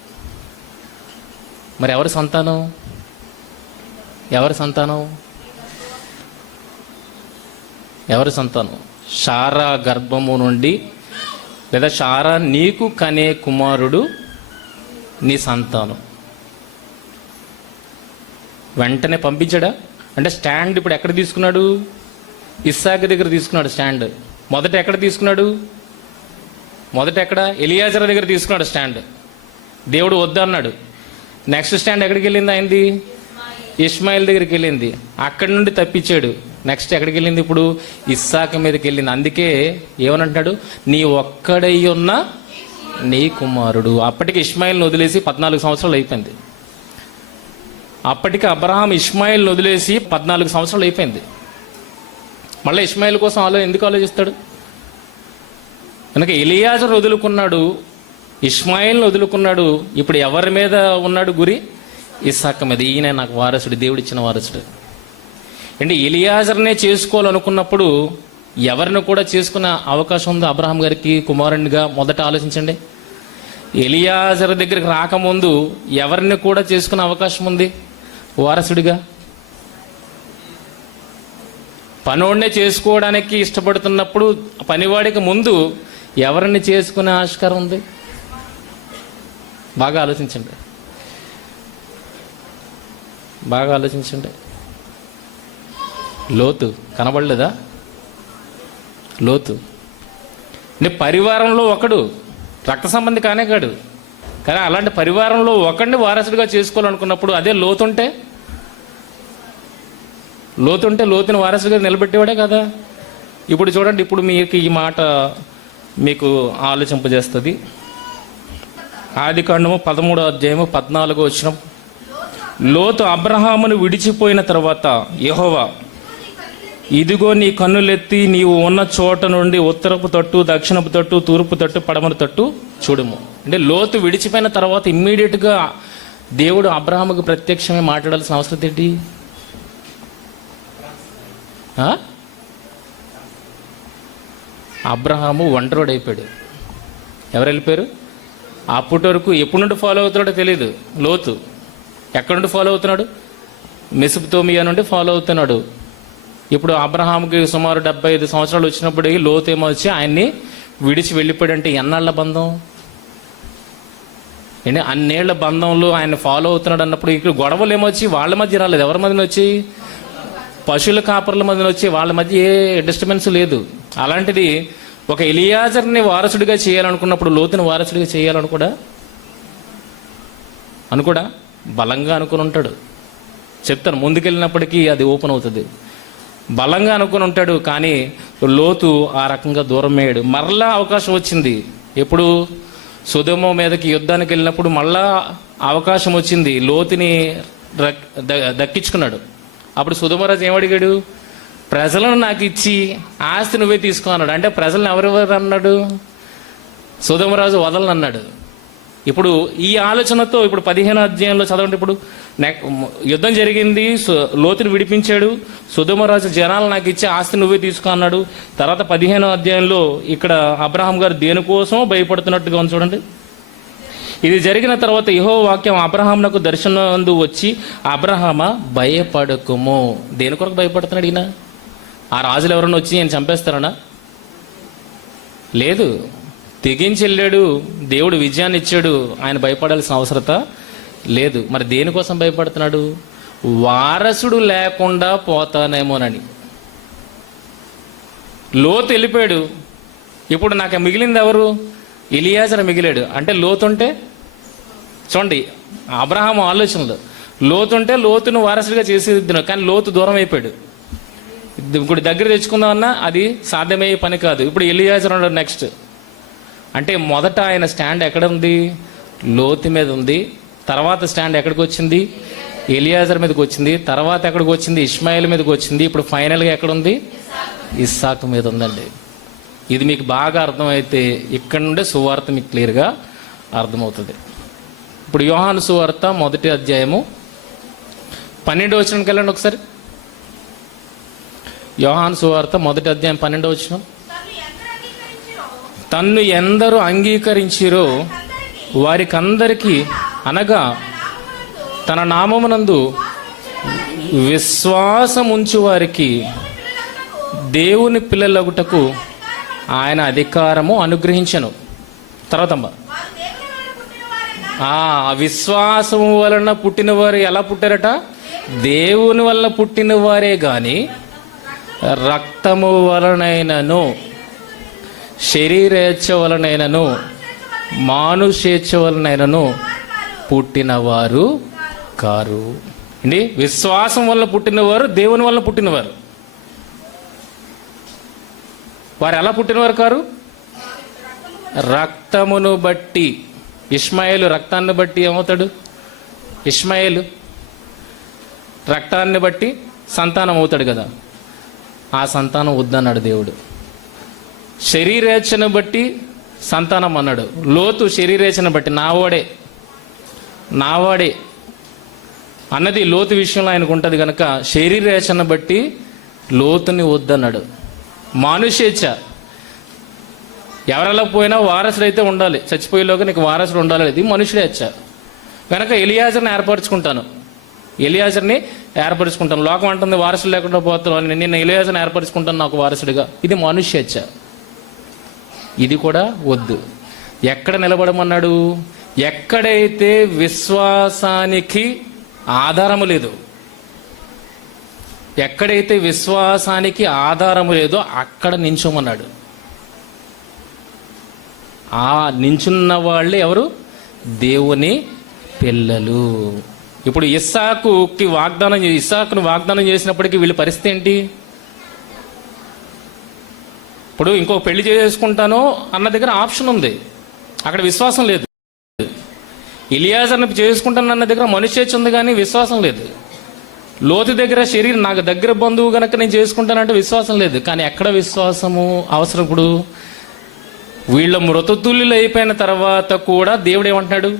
మరి ఎవరి సంతానం? ఎవరి సంతానం? ఎవరి సంతానం? శారా గర్భము నుండి, లేదా శారా నీకు కనే కుమారుడు నీ సంతానం. వెంటనే పంపించాడా? అంటే స్టాండ్ ఇప్పుడు ఎక్కడ తీసుకున్నాడు? ఇస్సాకు దగ్గర తీసుకున్నాడు స్టాండ్. మొదట ఎక్కడ తీసుకున్నాడు? మొదట ఎక్కడ? ఎలియాజర్ దగ్గర తీసుకున్నాడు స్టాండ్. దేవుడు వద్దన్నాడు. నెక్స్ట్ స్టాండ్ ఎక్కడికి వెళ్ళింది ఆయనది? ఇష్మాయిల్ దగ్గరికి వెళ్ళింది. అక్కడి నుండి తప్పించాడు. నెక్స్ట్ ఎక్కడికి వెళ్ళింది? ఇప్పుడు ఇస్సాకు మీదకి వెళ్ళింది. అందుకే ఏమనంటాడు? నీ ఒక్కడై ఉన్న నీ కుమారుడు. అప్పటికి ఇష్మాయిల్ని వదిలేసి 14 సంవత్సరాలు అయిపోయింది. అప్పటికి అబ్రహాం ఇష్మాయిల్ని వదిలేసి 14 సంవత్సరాలు అయిపోయింది. మళ్ళీ ఇష్మాయిల్ కోసం ఎందుకు ఆలోచిస్తాడు? కనుక ఎలియాజర్ వదులుకున్నాడు, ఇష్మాయిల్ని వదులుకున్నాడు. ఇప్పుడు ఎవరి మీద ఉన్నాడు గురి? ఇస్సాకు మీద. ఈయన నాకు వారసుడు, దేవుడిచ్చిన వారసుడు. అంటే ఎలియాజర్నే చేసుకోవాలనుకున్నప్పుడు ఎవరిని కూడా చేసుకునే అవకాశం ఉందో అబ్రహాం గారికి కుమారునిగా? మొదట ఆలోచించండి. ఎలియాజర్ దగ్గరికి రాకముందు ఎవరిని కూడా చేసుకునే అవకాశం ఉంది వారసుడిగా? పనోడినే చేసుకోవడానికి ఇష్టపడుతున్నప్పుడు పనివాడికి ముందు ఎవరిని చేసుకునే ఆస్కారం ఉంది? బాగా ఆలోచించండి, బాగా ఆలోచించండి. లోతు కనబడలేదా? లోతు అంటే పరివారంలో ఒకడు, రక్త సంబంధి కానే కాడు, కానీ అలాంటి పరివారంలో ఒకడిని వారసుడిగా చేసుకోవాలనుకున్నప్పుడు అదే లోతుంటే లోతుని వారసుడిగా నిలబెట్టేవాడే కదా. ఇప్పుడు చూడండి, ఇప్పుడు మీకు ఈ మాట మీకు ఆలోచింపజేస్తుంది. ఆదికాండము 13వ అధ్యాయము 14వ వచనం. లోతు అబ్రహామును విడిచిపోయిన తర్వాత యెహోవా, ఇదిగో నీ కన్నులెత్తి నీవు ఉన్న చోట నుండి ఉత్తరపు తట్టు, దక్షిణపు తట్టు, తూర్పు తట్టు, పడమర తట్టు చూడుము. అంటే లోతు విడిచిపోయిన తర్వాత ఇమ్మీడియట్గా దేవుడు అబ్రహాముకు ప్రత్యక్షమే మాట్లాడాల్సిన అవసరం ఏంటి? అబ్రహాము ఒంటరోడు అయిపోయాడు. ఎవరు వెళ్ళిపోయారు? అప్పటి వరకు ఎప్పటి నుండి ఫాలో అవుతున్నాడో తెలియదు. లోతు ఎక్కడి నుండి ఫాలో అవుతున్నాడు? మెసొపొతేమియా నుండి ఫాలో అవుతున్నాడు. ఇప్పుడు అబ్రహాంకి సుమారు 75 సంవత్సరాలు వచ్చినప్పుడు లోతు ఏమో వచ్చి ఆయన్ని విడిచి వెళ్ళిపోయాడు. అంటే ఎన్నాళ్ళ బంధం? అంటే అన్నేళ్ల బంధంలో ఆయన ఫాలో అవుతున్నాడు అన్నప్పుడు ఇక్కడ గొడవలు ఏమొచ్చి వాళ్ళ మధ్య రాలేదు. ఎవరి మధ్యన వచ్చి? పశువుల కాపర్ల మధ్యన వచ్చి వాళ్ళ మధ్య ఏ డిస్టర్బెన్స్ లేదు. అలాంటిది ఒక ఎలియాజర్ని వారసుడిగా చేయాలనుకున్నప్పుడు లోతుని వారసుడిగా చేయాలనుకోడా? బలంగా అనుకుని ఉంటాడు. చెప్తాను, ముందుకెళ్ళినప్పటికీ అది ఓపెన్ అవుతుంది. బలంగా అనుకుని ఉంటాడు, కానీ లోతు ఆ రకంగా దూరం అయ్యాడు. మరలా అవకాశం వచ్చింది. ఎప్పుడు? సొదొమ మీదకి యుద్ధానికి వెళ్ళినప్పుడు మళ్ళా అవకాశం వచ్చింది. లోతుని దక్కించుకున్నాడు. అప్పుడు సొదొమరాజు ఏమడిగాడు? ప్రజలను నాకు ఇచ్చి ఆస్తి నువ్వే తీసుకో అన్నాడు. అంటే ప్రజలను ఎవరెవరు అన్నాడు? సొదొమరాజు వదలనన్నాడు. ఇప్పుడు ఈ ఆలోచనతో ఇప్పుడు 15వ అధ్యాయంలో చదవండి. ఇప్పుడు యుద్ధం జరిగింది, లోతుని విడిపించాడు. సొదొమరాజు జనాలు నాకు ఇచ్చి ఆస్తి నువ్వే తీసుకో అన్నాడు. తర్వాత 15వ అధ్యాయంలో ఇక్కడ అబ్రహాం గారు దేనికోసం భయపడుతున్నట్టుగా ఉంది చూడండి. ఇది జరిగిన తర్వాత యెహోవా వాక్యం అబ్రహామునకు దర్శనందు వచ్చి, అబ్రహామా భయపడకుము. దేని కొరకు భయపడుతున్నాడు ఈయన? ఆ రాజులు ఎవరన్నా వచ్చి నేను చంపేస్తారనా? లేదు, తెగించి వెళ్ళాడు. దేవుడు విజయాన్ని ఇచ్చాడు. ఆయన భయపడాల్సిన అవసరత లేదు. మరి దేనికోసం భయపడుతున్నాడు? వారసుడు లేకుండా పోతానేమోనని. లోతు వెళ్ళిపోయాడు. ఇప్పుడు నాకు మిగిలింది ఎవరు? ఎలియాజర్ మిగిలాడు. అంటే లోతుంటే చూడండి, అబ్రహాము ఆలోచనలు. లోతుంటే లోతును వారసుడిగా చేసేది, కానీ లోతు దూరం అయిపోయాడు. ఇప్పుడు దగ్గర తెచ్చుకుందామన్నా అది సాధ్యమయ్యే పని కాదు. ఇప్పుడు ఎలియాజర్ ఉన్నాడు నెక్స్ట్. అంటే మొదట ఆయన స్టాండ్ ఎక్కడ ఉంది? లోతు మీద ఉంది. తర్వాత స్టాండ్ ఎక్కడికి వచ్చింది? ఎలియాజర్ మీదకి వచ్చింది. తర్వాత ఎక్కడికి వచ్చింది? ఇష్మాయిల్ మీదకి వచ్చింది. ఇప్పుడు ఫైనల్గా ఎక్కడుంది? ఇస్సాకు మీద ఉందండి. ఇది మీకు బాగా అర్థమైతే ఇక్కడ నుండే సువార్త మీకు క్లియర్గా అర్థమవుతుంది. ఇప్పుడు యోహాను సువార్త 1వ అధ్యాయము 12వ వచనానికి వెళ్ళండి ఒకసారి. యోహాను సువార్త 1వ అధ్యాయం 12వ వచనం. తన్ను ఎందరూ అంగీకరించిరో వారికందరికీ, అనగా తన నామమునందు విశ్వాసం ఉంచు వారికి దేవుని పిల్లలగుటకు ఆయన అధికారము అనుగ్రహించను. తర్వాత విశ్వాసము వలన పుట్టిన వారు ఎలా పుట్టారట? దేవుని వల్ల పుట్టిన వారే గాని రక్తము వలనైనను, శరీరేచ్ఛ వలనైనను, మానుషేచ్ఛ వలనైనను పుట్టినవారు కారు. అండి, విశ్వాసం వల్ల పుట్టినవారు దేవుని వల్ల పుట్టినవారు. వారు ఎలా పుట్టినవారు కారు? రక్తమును బట్టి. ఇష్మాయేలు రక్తాన్ని బట్టి ఏమవుతాడు? ఇష్మాయేలు రక్తాన్ని బట్టి సంతానం అవుతాడు కదా, ఆ సంతానం వద్దన్నాడు దేవుడు. శరీరేచ్ఛను బట్టి సంతానం అన్నాడు. లోతు శరీరేచ్ఛను బట్టి నావాడే అన్నది లోతు విషయంలో ఆయనకు ఉంటుంది కనుక శరీరేచ్ఛను బట్టి లోతుని వద్దన్నాడు. మానుషేచ్ఛ, ఎవరెలా పోయినా వారసుడు అయితే ఉండాలి, చచ్చిపోయేలోగా నీకు వారసుడు ఉండాలి, ఇది మనుషుడేచ్ఛ. కనుక ఎలియాజర్ని ఏర్పరచుకుంటాను. లోకం అంటుంది వారసుడు లేకుండా పోతున్నాను, నేను ఎలియాజర్ని ఏర్పరచుకుంటాను నాకు వారసుడిగా, ఇది మనుష్యేచ్ఛ. ఇది కూడా వద్దు. ఎక్కడ నిలబడమన్నాడు? ఎక్కడైతే విశ్వాసానికి ఆధారము లేదు, ఎక్కడైతే విశ్వాసానికి ఆధారము లేదో అక్కడ నించోమన్నాడు. ఆ నించున్న వాళ్ళే ఎవరు? దేవుని పిల్లలు. ఇప్పుడు ఇస్సాకును వాగ్దానం చేసినప్పటికీ వీళ్ళ పరిస్థితి ఏంటి? ఇప్పుడు ఇంకో పెళ్లి చేసుకుంటాను అన్న దగ్గర ఆప్షన్ ఉంది, అక్కడ విశ్వాసం లేదు. ఎలియాజర్ని చేసుకుంటాను అన్న దగ్గర మనుషేచ్ఛ ఉంది కానీ విశ్వాసం లేదు. లోతు దగ్గర నాకు దగ్గర బంధువు గనక నేను చేసుకుంటానంటే విశ్వాసం లేదు. కానీ ఎక్కడ విశ్వాసము అవసరం? ఇప్పుడు వీళ్ళ మృతతుల్యులు అయిపోయిన తర్వాత కూడా దేవుడు ఏమంటున్నాడు?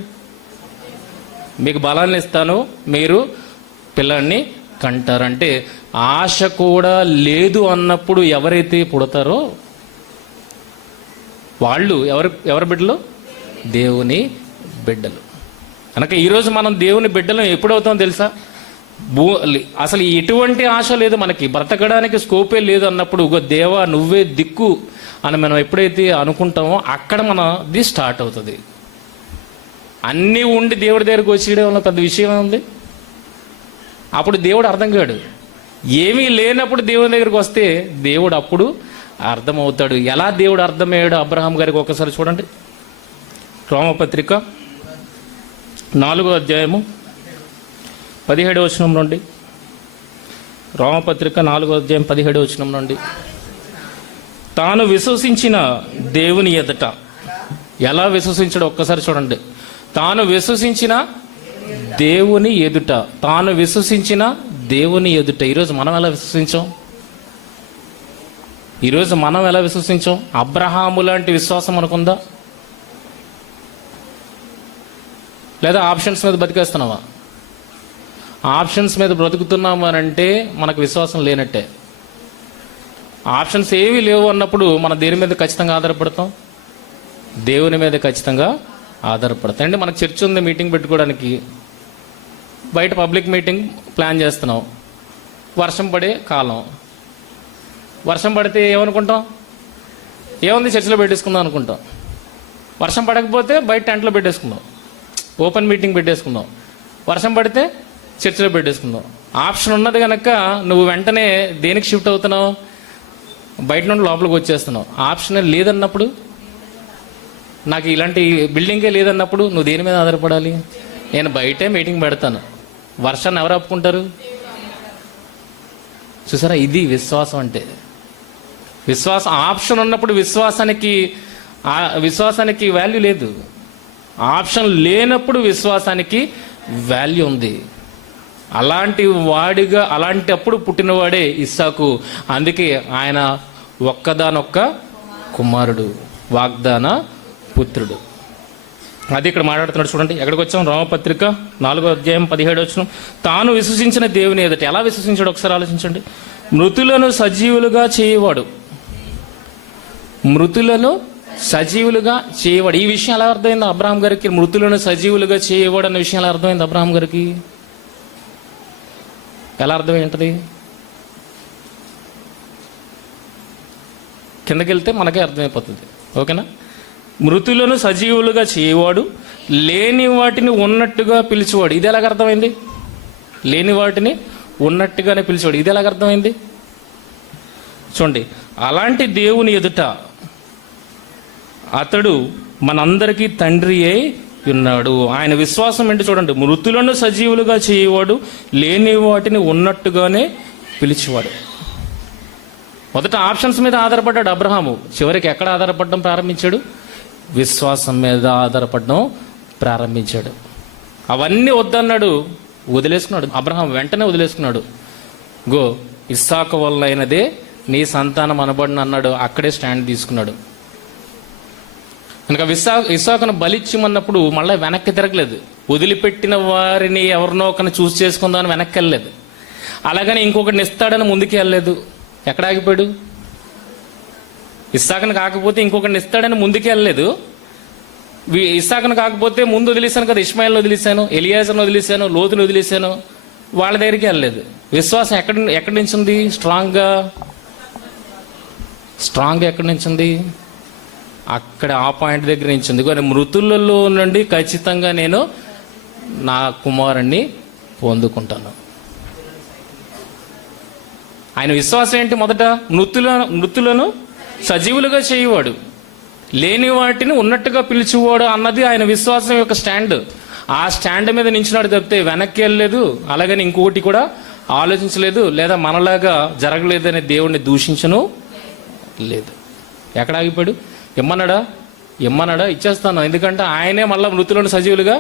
మీకు బలాన్ని ఇస్తాను, మీరు పిల్లల్ని కంటారంటే ఆశ కూడా లేదు అన్నప్పుడు ఎవరైతే పుడతారో వాళ్ళు ఎవరి బిడ్డలు? దేవుని బిడ్డలు. కనుక ఈరోజు మనం దేవుని బిడ్డలు ఎప్పుడవుతామో తెలుసా? అసలు ఎటువంటి ఆశ లేదు మనకి, బ్రతకడానికి స్కోపే లేదు అన్నప్పుడు దేవా నువ్వే దిక్కు అని మనం ఎప్పుడైతే అనుకుంటామో అక్కడ మనది స్టార్ట్ అవుతుంది. అన్నీ ఉండి దేవుడి దగ్గరకు వచ్చేయడం వల్ల పెద్ద విషయం ఉంది. అప్పుడు దేవుడు అర్థం కాడు. ఏమీ లేనప్పుడు దేవుని దగ్గరికి వస్తే దేవుడు అప్పుడు అర్థమవుతాడు. ఎలా దేవుడు అర్థమయ్యాడు అబ్రహాం గారికి ఒకసారి చూడండి. రోమపత్రిక 4వ అధ్యాయము 17వ వచనం నుండి. రోమపత్రిక 4వ అధ్యాయం 17వ వచనం నుండి. తాను విశ్వసించిన దేవుని ఎదుట, ఎలా విశ్వసించాడు ఒక్కసారి చూడండి. తాను విశ్వసించిన దేవుని ఎదుట, ఈరోజు మనం ఎలా విశ్వసించాం? అబ్రహాము లాంటి విశ్వాసం మనకుందా? లేదా ఆప్షన్స్ మీద బతికేస్తున్నావా? ఆప్షన్స్ మీద బ్రతుకుతున్నాము అని అంటే మనకు విశ్వాసం లేనట్టే. ఆప్షన్స్ ఏవి లేవు అన్నప్పుడు మనం దేని మీద ఖచ్చితంగా ఆధారపడతాం? దేవుని మీద ఖచ్చితంగా ఆధారపడతాం. అంటే మనకు చర్చ్ ఉంది, మీటింగ్ పెట్టుకోవడానికి బయట పబ్లిక్ మీటింగ్ ప్లాన్ చేస్తున్నాం. వర్షం పడే కాలం, వర్షం పడితే ఏమనుకుంటాం? ఏముంది చర్చిలో పెట్టేసుకుందాం అనుకుంటాం. వర్షం పడకపోతే బయట టెంట్లో పెట్టేసుకుందాం, ఓపెన్ మీటింగ్ పెట్టేసుకుందాం. వర్షం పడితే చర్చిలో పెట్టేసుకుందాం. ఆప్షన్ ఉన్నది కనుక నువ్వు వెంటనే దేనికి షిఫ్ట్ అవుతున్నావు? బయట నుండి లోపలికి వచ్చేస్తున్నావు. ఆప్షన్ లేదన్నప్పుడు, నాకు ఇలాంటి బిల్డింగే లేదన్నప్పుడు నువ్వు దేని మీద ఆధారపడాలి? నేను బయటే మీటింగ్ పెడతాను, వర్షాన్ని ఎవరు ఆపుకుంటారు? చూసారా, ఇది విశ్వాసం అంటే. విశ్వాసం ఆప్షన్ ఉన్నప్పుడు విశ్వాసానికి వాల్యూ లేదు. ఆప్షన్ లేనప్పుడు విశ్వాసానికి వాల్యూ ఉంది. అలాంటప్పుడు పుట్టినవాడే ఇస్సాకు. అందుకే ఆయన ఒక్కదానొక్క కుమారుడు, వాగ్దాన పుత్రుడు. అది ఇక్కడ మాట్లాడుతున్నాడు చూడండి. ఎక్కడికి వచ్చాం? రోమపత్రిక 4వ అధ్యాయం 17వ వచనం. తాను విశ్వసించిన దేవుని ఎదుట. ఎలా విశ్వసించాడు ఒకసారి ఆలోచించండి. మృతులను సజీవులుగా చేయవాడు. ఈ విషయం ఎలా అర్థమైంది అబ్రహాం గారికి? మృతులను సజీవులుగా చేయవాడు అన్న విషయం ఎలా అర్థమైంది అబ్రహాం గారికి? ఎలా అర్థం ఏంటది? కిందకి వెళ్తే మనకే అర్థమైపోతుంది. ఓకేనా? మృతులను సజీవులుగా చేయవాడు, లేని వాటిని ఉన్నట్టుగా పిలిచేవాడు. ఇది ఎలాగ అర్థమైంది? లేని వాటిని ఉన్నట్టుగానే పిలిచేవాడు, ఇది ఎలాగ అర్థమైంది? చూడండి, అలాంటి దేవుని ఎదుట అతడు మనందరికీ తండ్రి అయి ఉన్నాడు. ఆయన విశ్వాసం ఏంటి చూడండి, మృతులను సజీవులుగా చేయవాడు, లేని వాటిని ఉన్నట్టుగానే పిలిచేవాడు. మొదట ఆప్షన్స్ మీద ఆధారపడ్డాడు అబ్రహాము, చివరికి ఎక్కడ ఆధారపడడం ప్రారంభించాడు? విశ్వాసం మీద ఆధారపడడం ప్రారంభించాడు. అవన్నీ వద్దన్నాడు, వదిలేసుకున్నాడు. అబ్రహాం వెంటనే వదిలేసుకున్నాడు. గో, ఇస్సాకు వల్ల అయినదే నీ సంతానం అనబడిన అన్నాడు. అక్కడే స్టాండ్ తీసుకున్నాడు. కనుక ఇస్సాకును బలిచ్చిమన్నప్పుడు మళ్ళీ వెనక్కి తిరగలేదు. వదిలిపెట్టిన వారిని ఎవరినో ఒకరిని చూస్ చేసుకుందామని వెనక్కి వెళ్ళలేదు. అలాగని ఇంకొకటిని ఇస్తాడని ముందుకు వెళ్ళలేదు. ఎక్కడ ఆగిపోయాడు? ఇస్సాకును కాకపోతే ఇంకొకరిని ఇస్తాడని ముందుకు వెళ్ళలేదు. ఇస్సాకును కాకపోతే ముందు వదిలేశాను కదా, ఇష్మాయిల్ని వదిలేశాను, ఎలియాజర్ని వదిలేశాను, లోతుని వదిలేశాను, వాళ్ళ దగ్గరికి వెళ్ళలేదు. విశ్వాసం ఎక్కడి నుంచి ఉంది? స్ట్రాంగ్గా ఎక్కడి నుంచి ఉంది? అక్కడ ఆ పాయింట్ దగ్గర నుంచి ఉంది. కానీ మృతులలో నుండి ఖచ్చితంగా నేను నా కుమారుణ్ణి పొందుకుంటాను. ఆయన విశ్వాసం ఏంటి? మొదట మృతులను సజీవులుగా చేయవాడు, లేని వాటిని ఉన్నట్టుగా పిలిచేవాడు అన్నది ఆయన విశ్వాసం యొక్క స్టాండ్. ఆ స్టాండ్ మీద నించున్నాడు తప్పితే వెనక్కి వెళ్ళలేదు. అలాగని ఇంకొకటి కూడా ఆలోచించలేదు, లేదా మనలాగా జరగలేదని దేవుణ్ణి దూషించను లేదు. ఎక్కడ ఆగిపోయాడు? ఇమ్మన్నాడా ఇచ్చేస్తాను, ఎందుకంటే ఆయనే మళ్ళీ మృతులను సజీవులుగా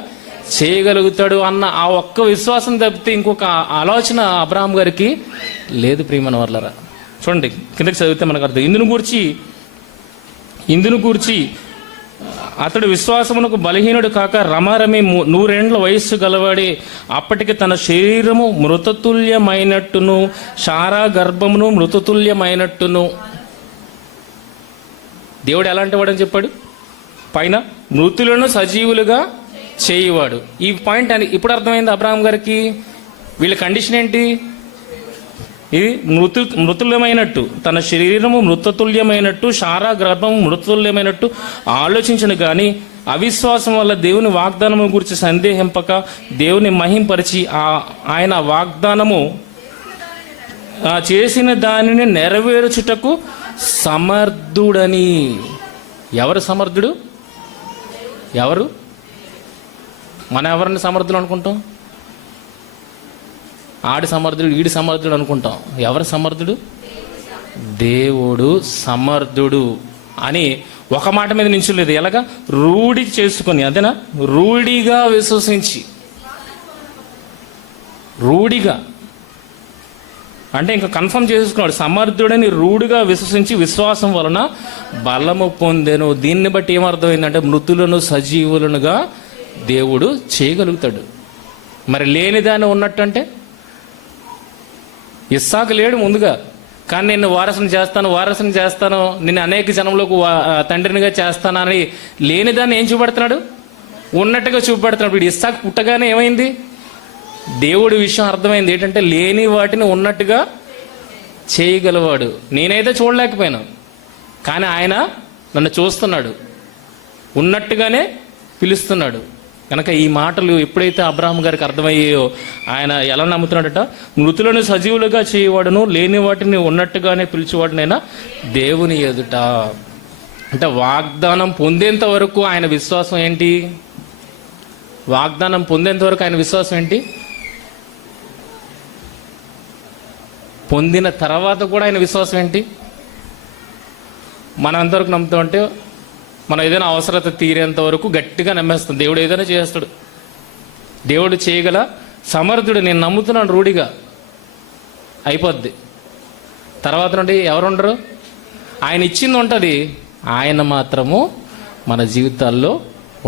చేయగలుగుతాడు అన్న ఆ ఒక్క విశ్వాసం తప్పితే ఇంకొక ఆలోచన అబ్రహాం గారికి లేదు. ప్రియమైన వర్లరా, చూడండి కిందకి చదివితే మనకు అర్థం. ఇందును గూర్చి అతడు విశ్వాసమునకు బలహీనుడు కాక రమారమి 100 ఏండ్ల వయస్సు గలవాడే అప్పటికి తన శరీరము మృతతుల్యమైనట్టును శారా గర్భమును మృతతుల్యమైనట్టును. దేవుడు ఎలాంటి వాడని చెప్పాడు పైన? మృతులను సజీవులుగా చేయవాడు. ఈ పాయింట్ అని ఇప్పుడు అర్థమైంది అబ్రహాం గారికి. వీళ్ళ కండిషన్ ఏంటి? ఇది మృతుల్యమైనట్టు, తన శరీరము మృతతుల్యమైనట్టు, శారా గర్భము మృతతుల్యమైనట్టు ఆలోచించను కానీ అవిశ్వాసం వల్ల దేవుని వాగ్దానము గురించి సందేహింపక దేవుని మహింపరిచి ఆయన వాగ్దానము చేసిన దానిని నెరవేర్చుటకు సమర్థుడని. ఎవరు సమర్థుడు? ఎవరు? మనం ఎవరిని సమర్థులు అనుకుంటాం? ఆడి సమర్థుడు, ఈడి సమర్థుడు అనుకుంటాం. ఎవరు సమర్థుడు? దేవుడు సమర్థుడు అని ఒక మాట మీద నించలేదు. ఎలాగా? రూఢి చేసుకొని, అదేనా? రూఢిగా విశ్వసించి, రూఢిగా అంటే ఇంకా కన్ఫర్మ్ చేసుకున్నాడు. సమర్థుడని రూఢిగా విశ్వసించి విశ్వాసం వలన బలము పొందెను. దీన్ని బట్టి ఏమర్థమైందంటే మృతులను సజీవులనుగా దేవుడు చేయగలుగుతాడు. మరి లేనిదాన్ని ఉన్నట్టంటే ఇస్సాకు లేడు ముందుగా, కానీ నిన్ను వారసుని చేస్తాను, నిన్ను అనేక జనంలోకి తండ్రినిగా చేస్తానని లేనిదాన్ని ఏం చూపెడుతున్నాడు? ఉన్నట్టుగా చూపెడుతున్నాడు. వీడు ఇస్సాకు పుట్టగానే ఏమైంది? దేవుడి విషయం అర్థమైంది ఏంటంటే లేని వాటిని ఉన్నట్టుగా చేయగలవాడు. నేనైతే చూడలేకపోయాను, కానీ ఆయన నన్ను చూస్తున్నాడు, ఉన్నట్టుగానే పిలుస్తున్నాడు. కనుక ఈ మాటలు ఎప్పుడైతే అబ్రహాం గారికి అర్థమయ్యాయో ఆయన ఎలా నమ్ముతున్నాడట? మృతులను సజీవులుగా చేయవాడును, లేని వాటిని ఉన్నట్టుగానే పిలిచేవాడునైనా దేవుని ఎదుట. అంటే వాగ్దానం పొందేంత వరకు ఆయన విశ్వాసం ఏంటి? వాగ్దానం పొందేంత వరకు ఆయన విశ్వాసం ఏంటి? పొందిన తర్వాత కూడా ఆయన విశ్వాసం ఏంటి? మనం ఎంతవరకు నమ్ముతామంటే మనం ఏదైనా అవసరత తీరేంత వరకు గట్టిగా నమ్మేస్తాం. దేవుడు ఏదైనా చేస్తాడు, దేవుడు చేయగల సమర్థుడు, నేను నమ్ముతున్నాను రూఢిగా, అయిపోద్ది. తర్వాత నుండి ఎవరు ఉండరు? ఆయన ఇచ్చింది ఉంటుంది, ఆయన మాత్రము మన జీవితాల్లో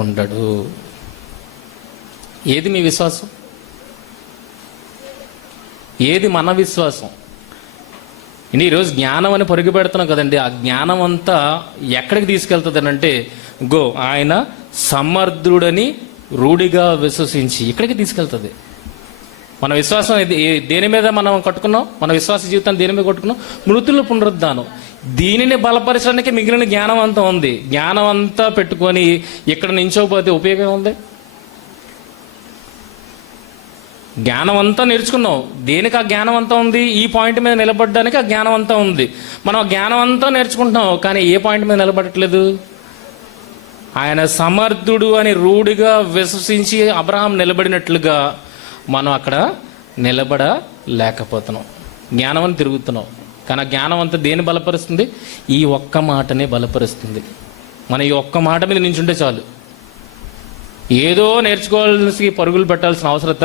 ఉండడు. ఏది మీ విశ్వాసం? ఏది మన విశ్వాసం? ఈరోజు జ్ఞానం అని పరుగు పెడుతున్నాం కదండి, ఆ జ్ఞానం అంతా ఎక్కడికి తీసుకెళ్తుంది అంటే ఆయన సమర్థుడని రూఢిగా విశ్వసించి ఇక్కడికి తీసుకెళ్తుంది. మన విశ్వాసం దేని మీద మనం కట్టుకున్నాం? మన విశ్వాస జీవితాన్ని దేని మీద కట్టుకున్నాం? మృతుల పునరుద్ధానం. దీనిని బలపరచడానికి మిగిలిన జ్ఞానం అంతా ఉంది. జ్ఞానం అంతా పెట్టుకొని ఇక్కడ నించోపోతే ఉపయోగం ఉంది? జ్ఞానం అంతా నేర్చుకున్నావు. దేనికి ఆ జ్ఞానం అంతా ఉంది? ఈ పాయింట్ మీద నిలబడడానికి ఆ జ్ఞానం అంతా ఉంది. మనం ఆ జ్ఞానం అంతా నేర్చుకుంటున్నాం, కానీ ఏ పాయింట్ మీద నిలబడట్లేదు? ఆయన సమర్థుడు అని రూఢిగా విశ్వసించి అబ్రహాం నిలబడినట్లుగా మనం అక్కడ నిలబడలేకపోతున్నాం. జ్ఞానం అని తిరుగుతున్నాం, కానీ ఆ జ్ఞానం అంతా దేన్ని బలపరుస్తుంది? ఈ ఒక్క మాటనే బలపరుస్తుంది. మనం ఈ ఒక్క మాట మీద నించుంటే చాలు. ఏదో నేర్చుకోవాల్సి పరుగులు పెట్టాల్సిన అవసరత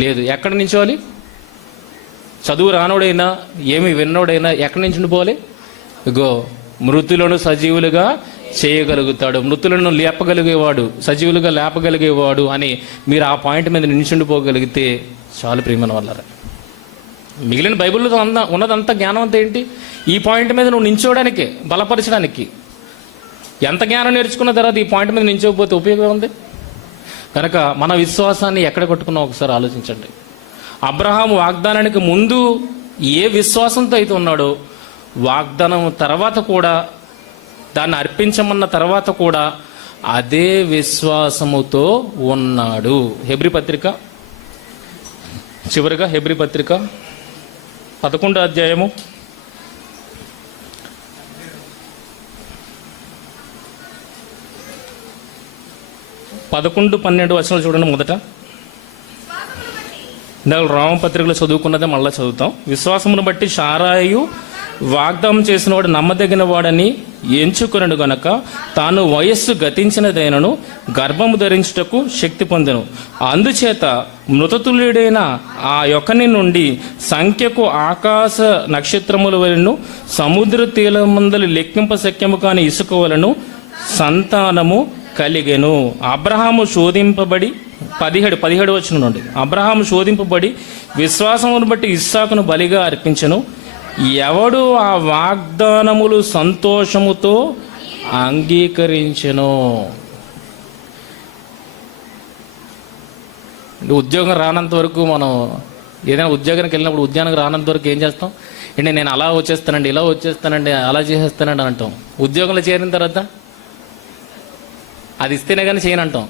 లేదు. ఎక్కడ నించోవాలి? చదువు రానోడైనా ఏమి విన్నోడైనా ఎక్కడి నుంచి ఉండిపోవాలి? ఇగో మృతులను సజీవులుగా చేయగలుగుతాడు, మృతులను లేపగలిగేవాడు, సజీవులుగా లేపగలిగేవాడు అని మీరు ఆ పాయింట్ మీద నించుండిపోగలిగితే చాలు ప్రియమైన వాళ్ళారా. మిగిలిన బైబిల్లో ఉన్నదంతా జ్ఞానం అంతా ఏంటి? ఈ పాయింట్ మీద నువ్వు నించోవడానికి, బలపరచడానికి. ఎంత జ్ఞానం నేర్చుకున్న తర్వాత ఈ పాయింట్ మీద నించోకపోతే ఉపయోగం ఉంది? కనుక మన విశ్వాసాన్ని ఎక్కడ కొట్టుకున్నా ఒకసారి ఆలోచించండి. అబ్రహాం వాగ్దానానికి ముందు ఏ విశ్వాసంతో అయితే ఉన్నాడో, వాగ్దానం తర్వాత కూడా, దాన్ని అర్పించమన్న తర్వాత కూడా అదే విశ్వాసముతో ఉన్నాడు. హెబ్రీ పత్రిక, చివరిగా హెబ్రీ పత్రిక 11వ అధ్యాయము 11-12 వచనాలు చూడండి. మొదట ఇందాక రామపత్రికలో చదువుకున్నదే మళ్ళీ చదువుతాం. విశ్వాసమును బట్టి శారాయు వాగ్దానం చేసిన వాడు నమ్మదగిన వాడని ఎంచుకొనడు గనక తాను వయస్సు గతించినదైనను గర్భము ధరించుటకు శక్తి పొందెను. అందుచేత మృతతుల్యుడైన ఆ యొక్కని నుండి సంఖ్యకు ఆకాశ నక్షత్రముల వలెను సముద్ర తీరమందలి లెక్కింప శక్యము కాని ఇసుక వలెను సంతానము కలిగెను. అబ్రహాము శోధింపబడి 17 వచనం నుండి, అబ్రహాము శోధింపబడి విశ్వాసమును బట్టి ఇస్సాకును బలిగా అర్పించెను. ఎవడు ఆ వాగ్దానములు సంతోషముతో అంగీకరించెను. ఉద్యోగం రానంత వరకు మనం ఏదైనా ఉద్యోగానికి వెళ్ళినప్పుడు ఉద్యోగానికి రానంత వరకు ఏం చేస్తాం? అంటే నేను అలా వచ్చేస్తానండి, ఇలా వచ్చేస్తానండి, అలా చేసేస్తానండి అంటాం. ఉద్యోగంలో చేరిన తర్వాత అది ఇస్తేనే కానీ చేయను అంటాం.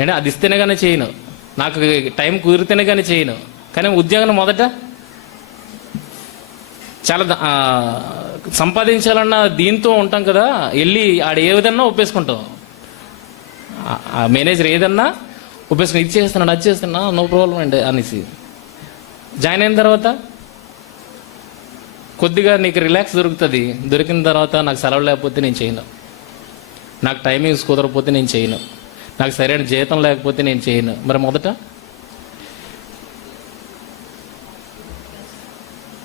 అంటే అది ఇస్తేనే కానీ చేయను, నాకు టైం కుదిరితేనే కానీ చేయను. కానీ ఉద్యోగం మొదట చాలా సంపాదించాలన్న దీంతో ఉంటాం కదా, వెళ్ళి ఆడ ఏ విధన్నా ఒప్పేసుకుంటాం. ఆ మేనేజర్ ఏదన్నా ఒప్పేసుకుని ఇది చేస్తున్నాడు, అది చేస్తున్నా, నో ప్రాబ్లం అండి అనేసి జాయిన్ అయిన తర్వాత కొద్దిగా నీకు రిలాక్స్ దొరుకుతుంది. దొరికిన తర్వాత నాకు సెలవు లేకపోతే నేను చేయను, నాకు టైమింగ్స్ కుదరకపోతే నేను చేయను, నాకు సరైన జీతం లేకపోతే నేను చేయను. మరి మొదట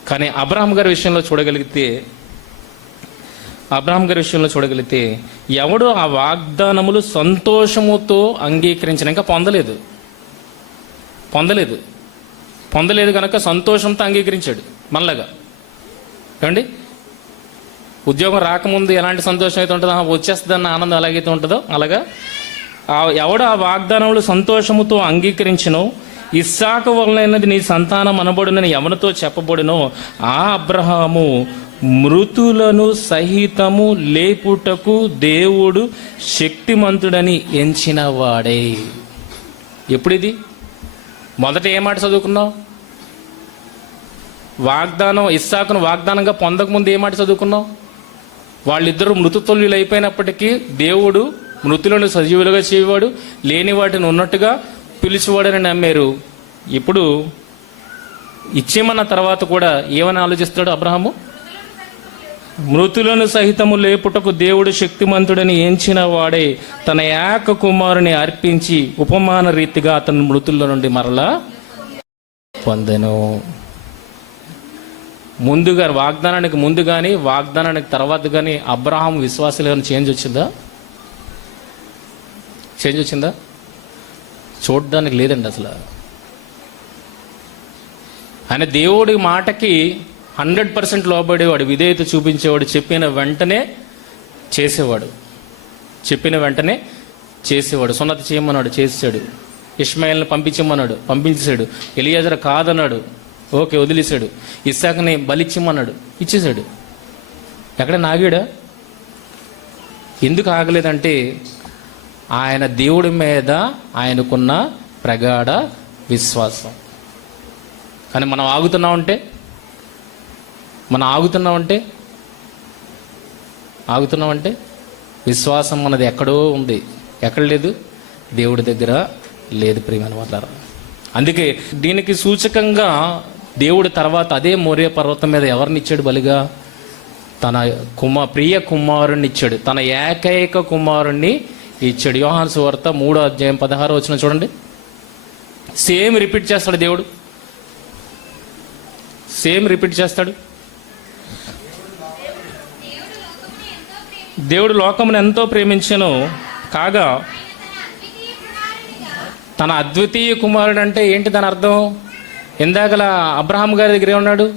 కానీ అబ్రహాం గారి విషయంలో చూడగలిగితే ఎవడు ఆ వాగ్దానములు సంతోషముతో అంగీకరించిన, ఇంకా పొందలేదు కనుక సంతోషంతో అంగీకరించాడు. మళ్ళగా ఏమండి, ఉద్యోగం రాకముందు ఎలాంటి సంతోషం అయితే ఉంటుందో, వచ్చేస్తుందన్న ఆనందం ఎలాగైతే ఉంటుందో అలాగా ఎవడు ఆ వాగ్దానములు సంతోషముతో అంగీకరించినో ఇస్సాకు వలనైనది నీ సంతానం అనబడునని ఎవరితో చెప్పబడునో ఆ అబ్రహాము మృతులను సహితము లేపుటకు దేవుడు శక్తిమంతుడని ఎంచిన వాడే. ఎప్పుడిది? మొదట ఏ మాట చదువుకున్నావు? వాగ్దానం, ఇస్సాకును వాగ్దానంగా పొందకముందు ఏ మాట చదువుకున్నావు? వాళ్ళిద్దరూ మృతతుల్యులు అయిపోయినప్పటికీ దేవుడు మృతులను సజీవులుగా చేయవాడు, లేని వాటిని ఉన్నట్టుగా పిలిచేవాడని నమ్మారు. ఇప్పుడు ఇచ్చేమన్న తర్వాత కూడా ఏమని ఆలోచిస్తాడు అబ్రహాము? మృతులను సహితము లేపుటకు దేవుడు శక్తిమంతుడని ఎంచిన వాడే తన ఏక కుమారుని అర్పించి ఉపమాన రీతిగా అతను మృతుల నుండి మరలా పొందెను. ముందుగా వాగ్దానానికి ముందు కానీ వాగ్దానానికి తర్వాత కానీ అబ్రహాం విశ్వాసంలో చేంజ్ వచ్చిందా? చూడడానికి లేదండి అసలు. ఆయన దేవుడి మాటకి 100% లోబడేవాడు, విధేయత చూపించేవాడు, చెప్పిన వెంటనే చేసేవాడు. సున్నతి చేయమన్నాడు, చేసాడు. ఇష్మాయిల్ని పంపించమన్నాడు, పంపించేశాడు. ఎలియాజరు కాదన్నాడు, ఓకే వదిలేశాడు. ఇస్సాకుని బలిచ్చిమ్మన్నాడు, ఇచ్చేశాడు. ఎక్కడ నాగాడా? ఎందుకు ఆగలేదంటే ఆయన దేవుడి మీద ఆయనకున్న ప్రగాఢ విశ్వాసం. కానీ మనం ఆగుతున్నామంటే విశ్వాసం మనది ఎక్కడో ఉంది. ఎక్కడ లేదు? దేవుడి దగ్గర లేదు ప్రియమైన వాళ్ళారా. అందుకే దీనికి సూచకంగా దేవుడి తర్వాత అదే మోరియా పర్వతం మీద ఎవరిని ఇచ్చాడు బలిగా? తన ప్రియ కుమారుణ్ణి ఇచ్చాడు, తన ఏకైక కుమారుణ్ణి ఇచ్చాడు. యోహాను సువార్త 3:16 చూడండి. సేమ్ రిపీట్ చేస్తాడు దేవుడు, సేమ్ రిపీట్ చేస్తాడు. దేవుడు లోకమును ఎంతో ప్రేమించెను కాగా తన అద్వితీయ కుమారుడు. అంటే ఏంటి దాని అర్థం? ఇందాకలా అబ్రహాం గారి దగ్గర ఏమన్నాడు?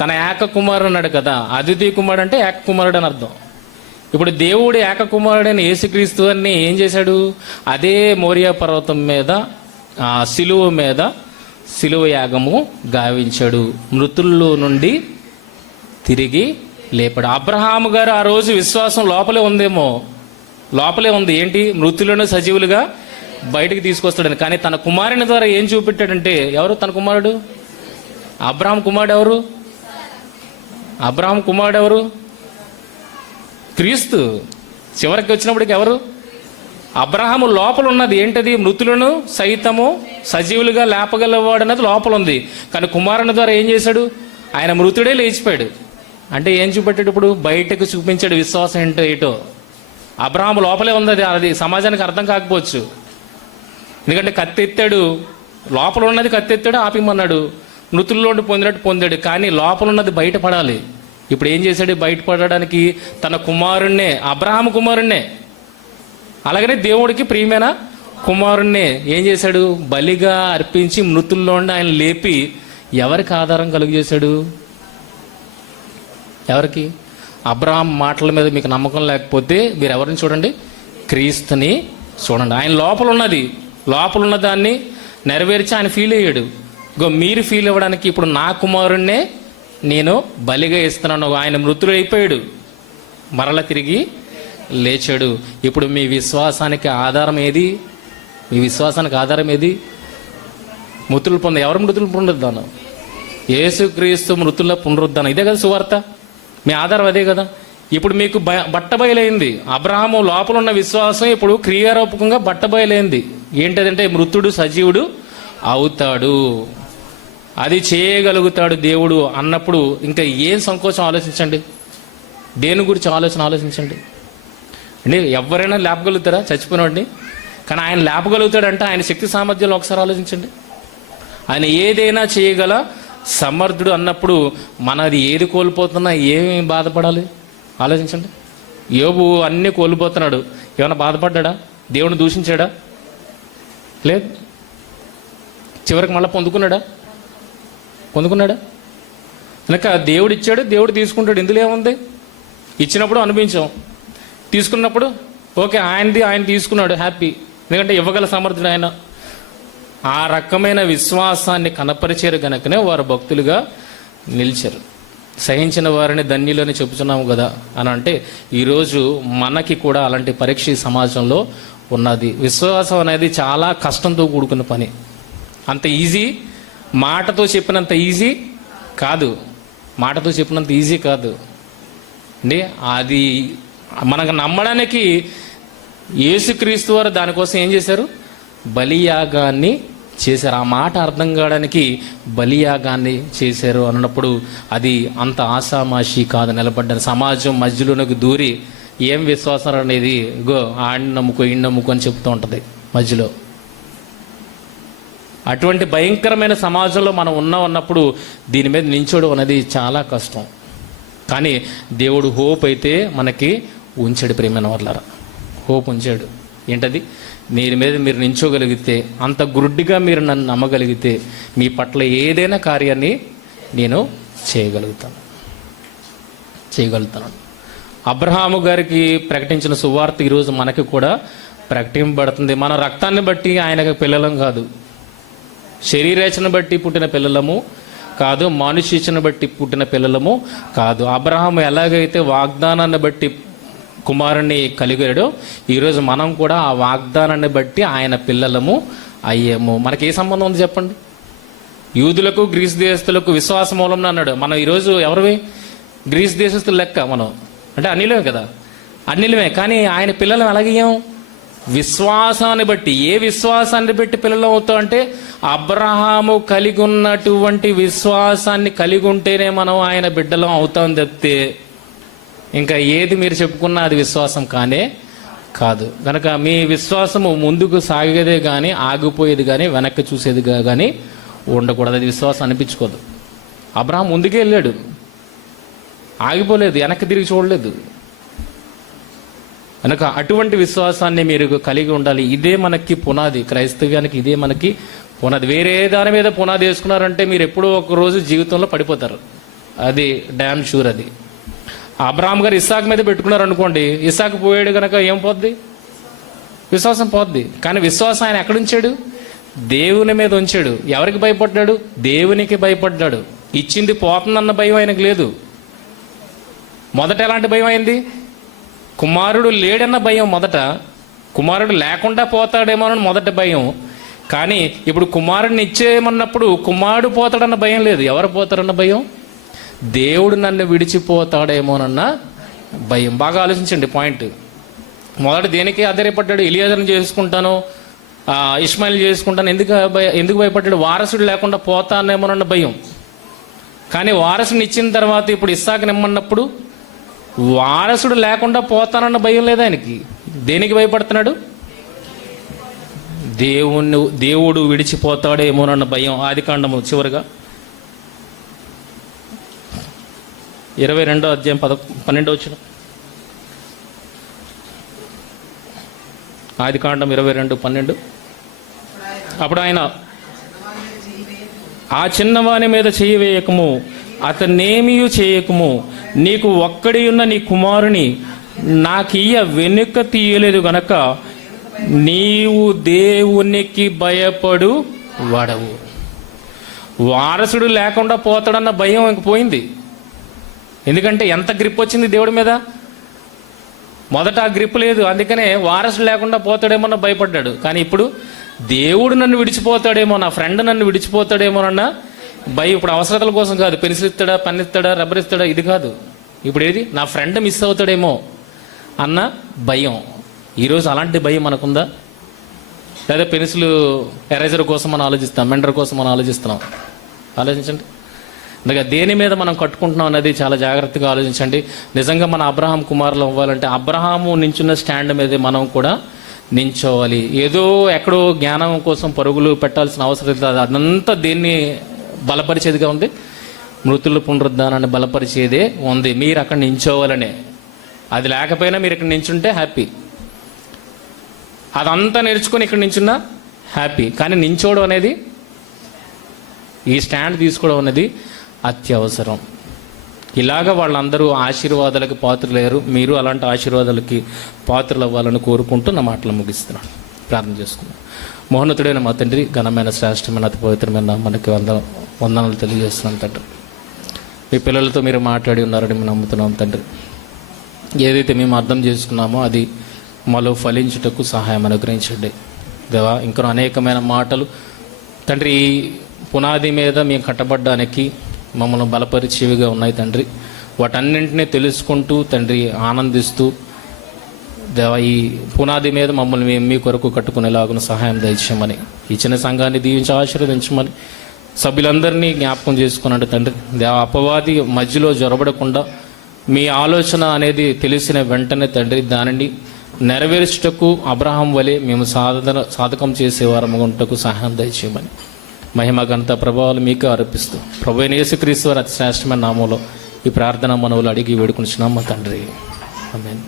తన ఏక కుమారుడు అన్నాడు కదా. అద్వితీయ కుమారుడు అంటే ఏక కుమారుడు అని అర్థం. ఇప్పుడు దేవుడు ఏక కుమారుడైన యేసుక్రీస్తు అని ఏం చేశాడు? అదే మోరియా పర్వతం మీద శిలువ మీద శిలువ యాగము గావించాడు, మృతుల్లో నుండి తిరిగి లేపాడు. అబ్రహాము గారు ఆ రోజు విశ్వాసం లోపలే ఉందేమో, లోపలే ఉంది. ఏంటి? మృతులను సజీవులుగా బయటికి తీసుకొస్తాడని. కానీ తన కుమారుని ద్వారా ఏం చూపెట్టాడంటే, ఎవరు తన కుమారుడు? అబ్రహాం కుమారుడు ఎవరు? అబ్రహాం కుమారుడు ఎవరు? క్రీస్తు. చివరికి వచ్చినప్పటికి ఎవరు? అబ్రహాము లోపల ఉన్నది ఏంటది? మృతులను సైతము సజీవులుగా లేపగలవాడు అన్నది లోపల ఉంది. కానీ కుమారుని ద్వారా ఏం చేశాడు? ఆయన మృతుడే లేచిపోయాడు. అంటే ఏం చూపెట్టాడు? ఇప్పుడు బయటకు చూపించాడు విశ్వాసం ఏంటో ఏటో. అబ్రహాము లోపలే ఉంది, అది సమాజానికి అర్థం కాకపోవచ్చు. ఎందుకంటే కత్తెత్తాడు, లోపల ఉన్నది కత్తెత్తాడు, ఆపిమన్నాడు, మృతుల్లో పొందినట్టు పొందాడు. కానీ లోపల ఉన్నది బయటపడాలి. ఇప్పుడు ఏం చేశాడు? బయటపడడానికి తన కుమారుణ్ణే, అబ్రహాము కుమారుణ్ణే, అలాగనే దేవుడికి ప్రియమైన కుమారుణ్ణే ఏం చేశాడు? బలిగా అర్పించి మృతుల్లో ఆయన లేపి ఎవరికి ఆధారం కలుగు చేశాడు? ఎవరికి? అబ్రహాం మాటల మీద మీకు నమ్మకం లేకపోతే మీరు ఎవరిని చూడండి? క్రీస్తుని చూడండి. ఆయన లోపల ఉన్నది, లోపల ఉన్న దాన్ని నెరవేర్చి ఆయన ఫీల్ అయ్యాడు. మీరు ఫీల్ అవ్వడానికి ఇప్పుడు నా కుమారుణ్ణే నేను బలిగా ఇస్తున్నాను. ఆయన మృతుడు అయిపోయాడు, మరలా తిరిగి లేచాడు. ఇప్పుడు మీ విశ్వాసానికి ఆధారం ఏది? మీ విశ్వాసానికి ఆధారం ఏది? మృతులు ఎవరు మృతులు పునరుద్ధానం? యేసుక్రీస్తు మృతుల పునరుద్ధానం. ఇదే కదా సువార్త. మీ ఆధారం అదే కదా. ఇప్పుడు మీకు బట్టబయలైంది. అబ్రహాము లోపల ఉన్న విశ్వాసం ఇప్పుడు క్రియారూపకంగా బట్టబయలైంది. ఏంటంటే మృతుడు సజీవుడు అవుతాడు, అది చేయగలుగుతాడు దేవుడు అన్నప్పుడు ఇంకా ఏం సంకోచం ఆలోచించండి. దేని గురించి ఆలోచించండి అంటే ఎవరైనా లేపగలుగుతారా చచ్చిపోయినవాడిని? కానీ ఆయన లేపగలుగుతాడంటే ఆయన శక్తి సామర్థ్యాలు ఒకసారి ఆలోచించండి. ఆయన ఏదైనా చేయగల సమర్థుడు అన్నప్పుడు మనది ఏది కోల్పోతున్నా ఏమి బాధపడాలి? ఆలోచించండి. యోబు అన్నీ కోల్పోతున్నాడు, ఏమైనా బాధపడ్డా? దేవుని దూషించాడా? లేదు. చివరికి మళ్ళీ పొందుకున్నాడా? కనుక దేవుడు ఇచ్చాడు, దేవుడు తీసుకుంటాడు. ఇందులో ఏముంది? ఇచ్చినప్పుడు అనుభవించాం, తీసుకున్నప్పుడు ఓకే ఆయనది ఆయన తీసుకున్నాడు, హ్యాపీ. ఎందుకంటే ఇవ్వగల సమర్థుడు ఆయన. ఆ రకమైన విశ్వాసాన్ని కనపరిచారు గనుకనే వారు భక్తులుగా నిలిచారు. సహించిన వారిని ధన్యులని చెబుతున్నాము కదా అని అంటే ఈరోజు మనకి కూడా అలాంటి పరీక్ష సమాజంలో ఉన్నది. విశ్వాసం అనేది చాలా కష్టంతో కూడుకున్న పని. అంత ఈజీ, మాటతో చెప్పినంత ఈజీ కాదు. అండి అది మనకు నమ్మడానికి యేసుక్రీస్తు వారు దానికోసం ఏం చేశారు? బలియాగాన్ని చేశారు. ఆ మాట అర్థం కావడానికి బలియాగాన్ని చేశారు అన్నప్పుడు అది అంత ఆషామాషి కాదు. నిలబడ్డ సమాజం మధ్యలోనికి దూరి ఏం విశ్వాసం అనేది ఆడిని నమ్ముకో ఈయన నమ్ముకో అని చెప్తూ ఉంటుంది మధ్యలో. అటువంటి భయంకరమైన సమాజంలో మనం ఉన్నప్పుడు దీని మీద నించోడు అనేది చాలా కష్టం. కానీ దేవుడు హోప్ అయితే మనకి ఉంచాడు. ప్రియమైన వాళ్ళారా, హోప్ ఉంచాడు. ఏంటది? మీరు మీద మీరు నించోగలిగితే, అంత గుడ్డిగా మీరు నన్ను నమ్మగలిగితే మీ పట్ల ఏదైనా కార్యాన్ని నేను చేయగలుగుతాను. అబ్రహాము గారికి ప్రకటించిన సువార్త ఈరోజు మనకి కూడా ప్రకటింపబడుతుంది. మన రక్తాన్ని బట్టి ఆయనకు పిల్లలం కాదు, శరీరేచ్ఛను బట్టి పుట్టిన పిల్లలము కాదు, మనుష్యను బట్టి పుట్టిన పిల్లలము కాదు. అబ్రహాము ఎలాగైతే వాగ్దానాన్ని బట్టి కుమారుణ్ణి కలిగాడో ఈరోజు మనం కూడా ఆ వాగ్దానాన్ని బట్టి ఆయన పిల్లలము అయ్యాము. మనకి ఏ సంబంధం ఉంది చెప్పండి? యూదులకు గ్రీస్ దేశస్తులకు విశ్వాస మూలం అన్నాడు. మనం ఈరోజు ఎవరివి? గ్రీస్ దేశస్తులు లెక్క మనం, అంటే అన్నిలమే కదా, అన్నిలమే. కానీ ఆయన పిల్లలం ఎలాగయ్యాం? విశ్వాసాన్ని బట్టి. ఏ విశ్వాసాన్ని బట్టి పిల్లలు అవుతాం అంటే అబ్రహాము కలిగి ఉన్నటువంటి విశ్వాసాన్ని కలిగి ఉంటేనే మనం ఆయన బిడ్డలం అవుతాం తప్పితే ఇంకా ఏది మీరు చెప్పుకున్నా అది విశ్వాసం కానే కాదు. కనుక మీ విశ్వాసము ముందుకు సాగేదే కానీ ఆగిపోయేది కానీ వెనక్కి చూసేది కానీ ఉండకూడదు. అది విశ్వాసం అనిపించుకోదు. అబ్రహాం ముందుకే వెళ్ళాడు, ఆగిపోలేదు, వెనక్కి తిరిగి చూడలేదు. కనుక అటువంటి విశ్వాసాన్ని మీరు కలిగి ఉండాలి. ఇదే మనకి పునాది, క్రైస్తవ్యానికి ఇదే మనకి పునాది. వేరే దాని మీద పునాది వేసుకున్నారంటే మీరు ఎప్పుడో ఒక రోజు జీవితంలో పడిపోతారు, అది డ్యామ్ షూర్. అది అబ్రహాం గారు ఇస్సాకు మీద పెట్టుకున్నారు అనుకోండి, ఇస్సాకు పోయాడు కనుక ఏం పోద్ది? విశ్వాసం పోద్ది. కానీ విశ్వాసం ఆయన ఎక్కడ ఉంచాడు? దేవుని మీద ఉంచాడు. ఎవరికి భయపడ్డాడు? దేవునికి భయపడ్డాడు. ఇచ్చింది పోతుందన్న భయం ఆయనకు లేదు. మొదట ఎలాంటి భయం అయింది? కుమారుడు లేడన్న భయం మొదట, కుమారుడు లేకుండా పోతాడేమో అని మొదటి భయం. కానీ ఇప్పుడు కుమారుడిని ఇచ్చేయమన్నప్పుడు కుమారుడు పోతాడన్న భయం లేదు. ఎవరు పోతారన్న భయం? దేవుడు నన్ను విడిచిపోతాడేమోనన్న భయం. బాగా ఆలోచించండి పాయింట్. మొదట దేనికి ఆధారపడ్డాడు? ఎలియాజర్ని చేసుకుంటాను, ఇష్మాయిల్ చేసుకుంటాను. ఎందుకు భయపడ్డాడు? వారసుడు లేకుండా పోతానేమోనన్న భయం. కానీ వారసుని ఇచ్చిన తర్వాత ఇప్పుడు ఇస్సాకుని ఇమ్మన్నప్పుడు వారసుడు లేకుండా పోతానన్న భయం లేదు ఆయనకి. దేనికి భయపడుతున్నాడు? దేవుడు విడిచిపోతాడేమోనన్న భయం. ఆదికాండము చివరిగా 22వ అధ్యాయం 12వ వచనం. ఆదికాండం 22:12. అప్పుడు ఆయన, ఆ చిన్నవాని మీద చెయ్యి వేయకము, అతన్నేమీ చేయకము, నీకు ఒక్కడి ఉన్న నీ కుమారుని నాకియ్య వెనుక తీయలేదు గనక నీవు దేవునికి భయపడు వాడవు. వారసుడు లేకుండా పోతాడన్న భయం ఇంక పోయింది. ఎందుకంటే ఎంత గ్రిప్ వచ్చింది దేవుడి మీద. మొదట ఆ గ్రిప్ లేదు, అందుకనే వారసుడు లేకుండా పోతాడేమో భయపడ్డాడు. కానీ ఇప్పుడు దేవుడు నన్ను విడిచిపోతాడేమో, నా ఫ్రెండ్ నన్ను విడిచిపోతాడేమోనన్న భయం. ఇప్పుడు అవసరతల కోసం కాదు, పెన్సిల్ ఇస్తాడా, పెన్ ఇస్తాడా, రబ్బర్ ఇస్తాడా, ఇది కాదు. ఇప్పుడు ఏది? నా ఫ్రెండ్ మిస్ అవుతాడేమో అన్న భయం. ఈరోజు అలాంటి భయం మనకుందా? లేదా పెన్సిల్ ఎరేజర్ కోసం మనం ఆలోచిస్తాం, మెండర్ కోసం మనం ఆలోచిస్తున్నాం. ఆలోచించండి. అందుకే దేని మీద మనం కట్టుకుంటున్నాం అనేది చాలా జాగ్రత్తగా ఆలోచించండి. నిజంగా మన అబ్రహాం కుమారులు అవ్వాలంటే అబ్రహాము నించున్న స్టాండ్ మీదే మనం కూడా నించోవాలి. ఏదో ఎక్కడో జ్ఞానం కోసం పరుగులు పెట్టాల్సిన అవసరం లేదు. అదంతా దేన్ని బలపరిచేదిగా ఉంది? మృతుల పునరుద్ధానాన్ని బలపరిచేదే ఉంది. మీరు అక్కడ నించోవాలనే. అది లేకపోయినా మీరు ఇక్కడ నించుంటే హ్యాపీ, అదంతా నేర్చుకొని ఇక్కడ నించున్నా హ్యాపీ. కానీ నించోవడం అనేది, ఈ స్టాండ్ తీసుకోవడం అనేది అత్యవసరం. ఇలాగ వాళ్ళందరూ ఆశీర్వాదాలకి పాత్రలేరు. మీరు అలాంటి ఆశీర్వాదాలకి పాత్రలు అవ్వాలని కోరుకుంటూ నా మాటలు ముగిస్తున్నాను. ప్రార్థన చేసుకున్నాను. మహోన్నతుడైన మా తండ్రి, ఘనమైన శ్రేష్టమైన అతి పవిత్రమైన మనకి వందనాలు తెలియజేస్తున్నాను తండ్రి. మీ పిల్లలతో మీరు మాట్లాడి ఉన్నారని మేము నమ్ముతున్నాం తండ్రి. ఏదైతే మేము అర్థం చేసుకున్నామో అది మాలో ఫలించుటకు సహాయం అనుగ్రహించండి దేవా. ఇంకా అనేకమైన మాటలు తండ్రి ఈ పునాది మీద మేము కట్టబడ్డానికి మమ్మల్ని బలపరిచేవిగా ఉన్నాయి తండ్రి. వాటన్నింటినీ తెలుసుకుంటూ తండ్రి ఆనందిస్తూ దేవా ఈ పునాది మీద మమ్మల్ని మేము మీ కొరకు కట్టుకునేలాగున సహాయం దయచేయమని, ఈ చిన్న సంఘాన్ని దీవించి ఆశీర్వదించమని, సభ్యులందరినీ జ్ఞాపకం చేసుకున్నట్టు తండ్రి దేవా. అపవాది మధ్యలో జొరబడకుండా మీ ఆలోచన అనేది తెలిసిన వెంటనే తండ్రి దానిని నెరవేర్చుటకు అబ్రహాం వలె మేము సాధకం చేసేవారము ఉంటకు సహాయం దయచేయమని, మహిమ ఘనత ప్రభావాలు మీకు ఆరోపిస్తూ ప్రభు అయిన యేసుక్రీస్తు వారి అతి శ్రేష్టమైన నామంలో ఈ ప్రార్థన మనవులు అడిగి వేడుకుంటున్నాం మా తండ్రి. ఆమేన్.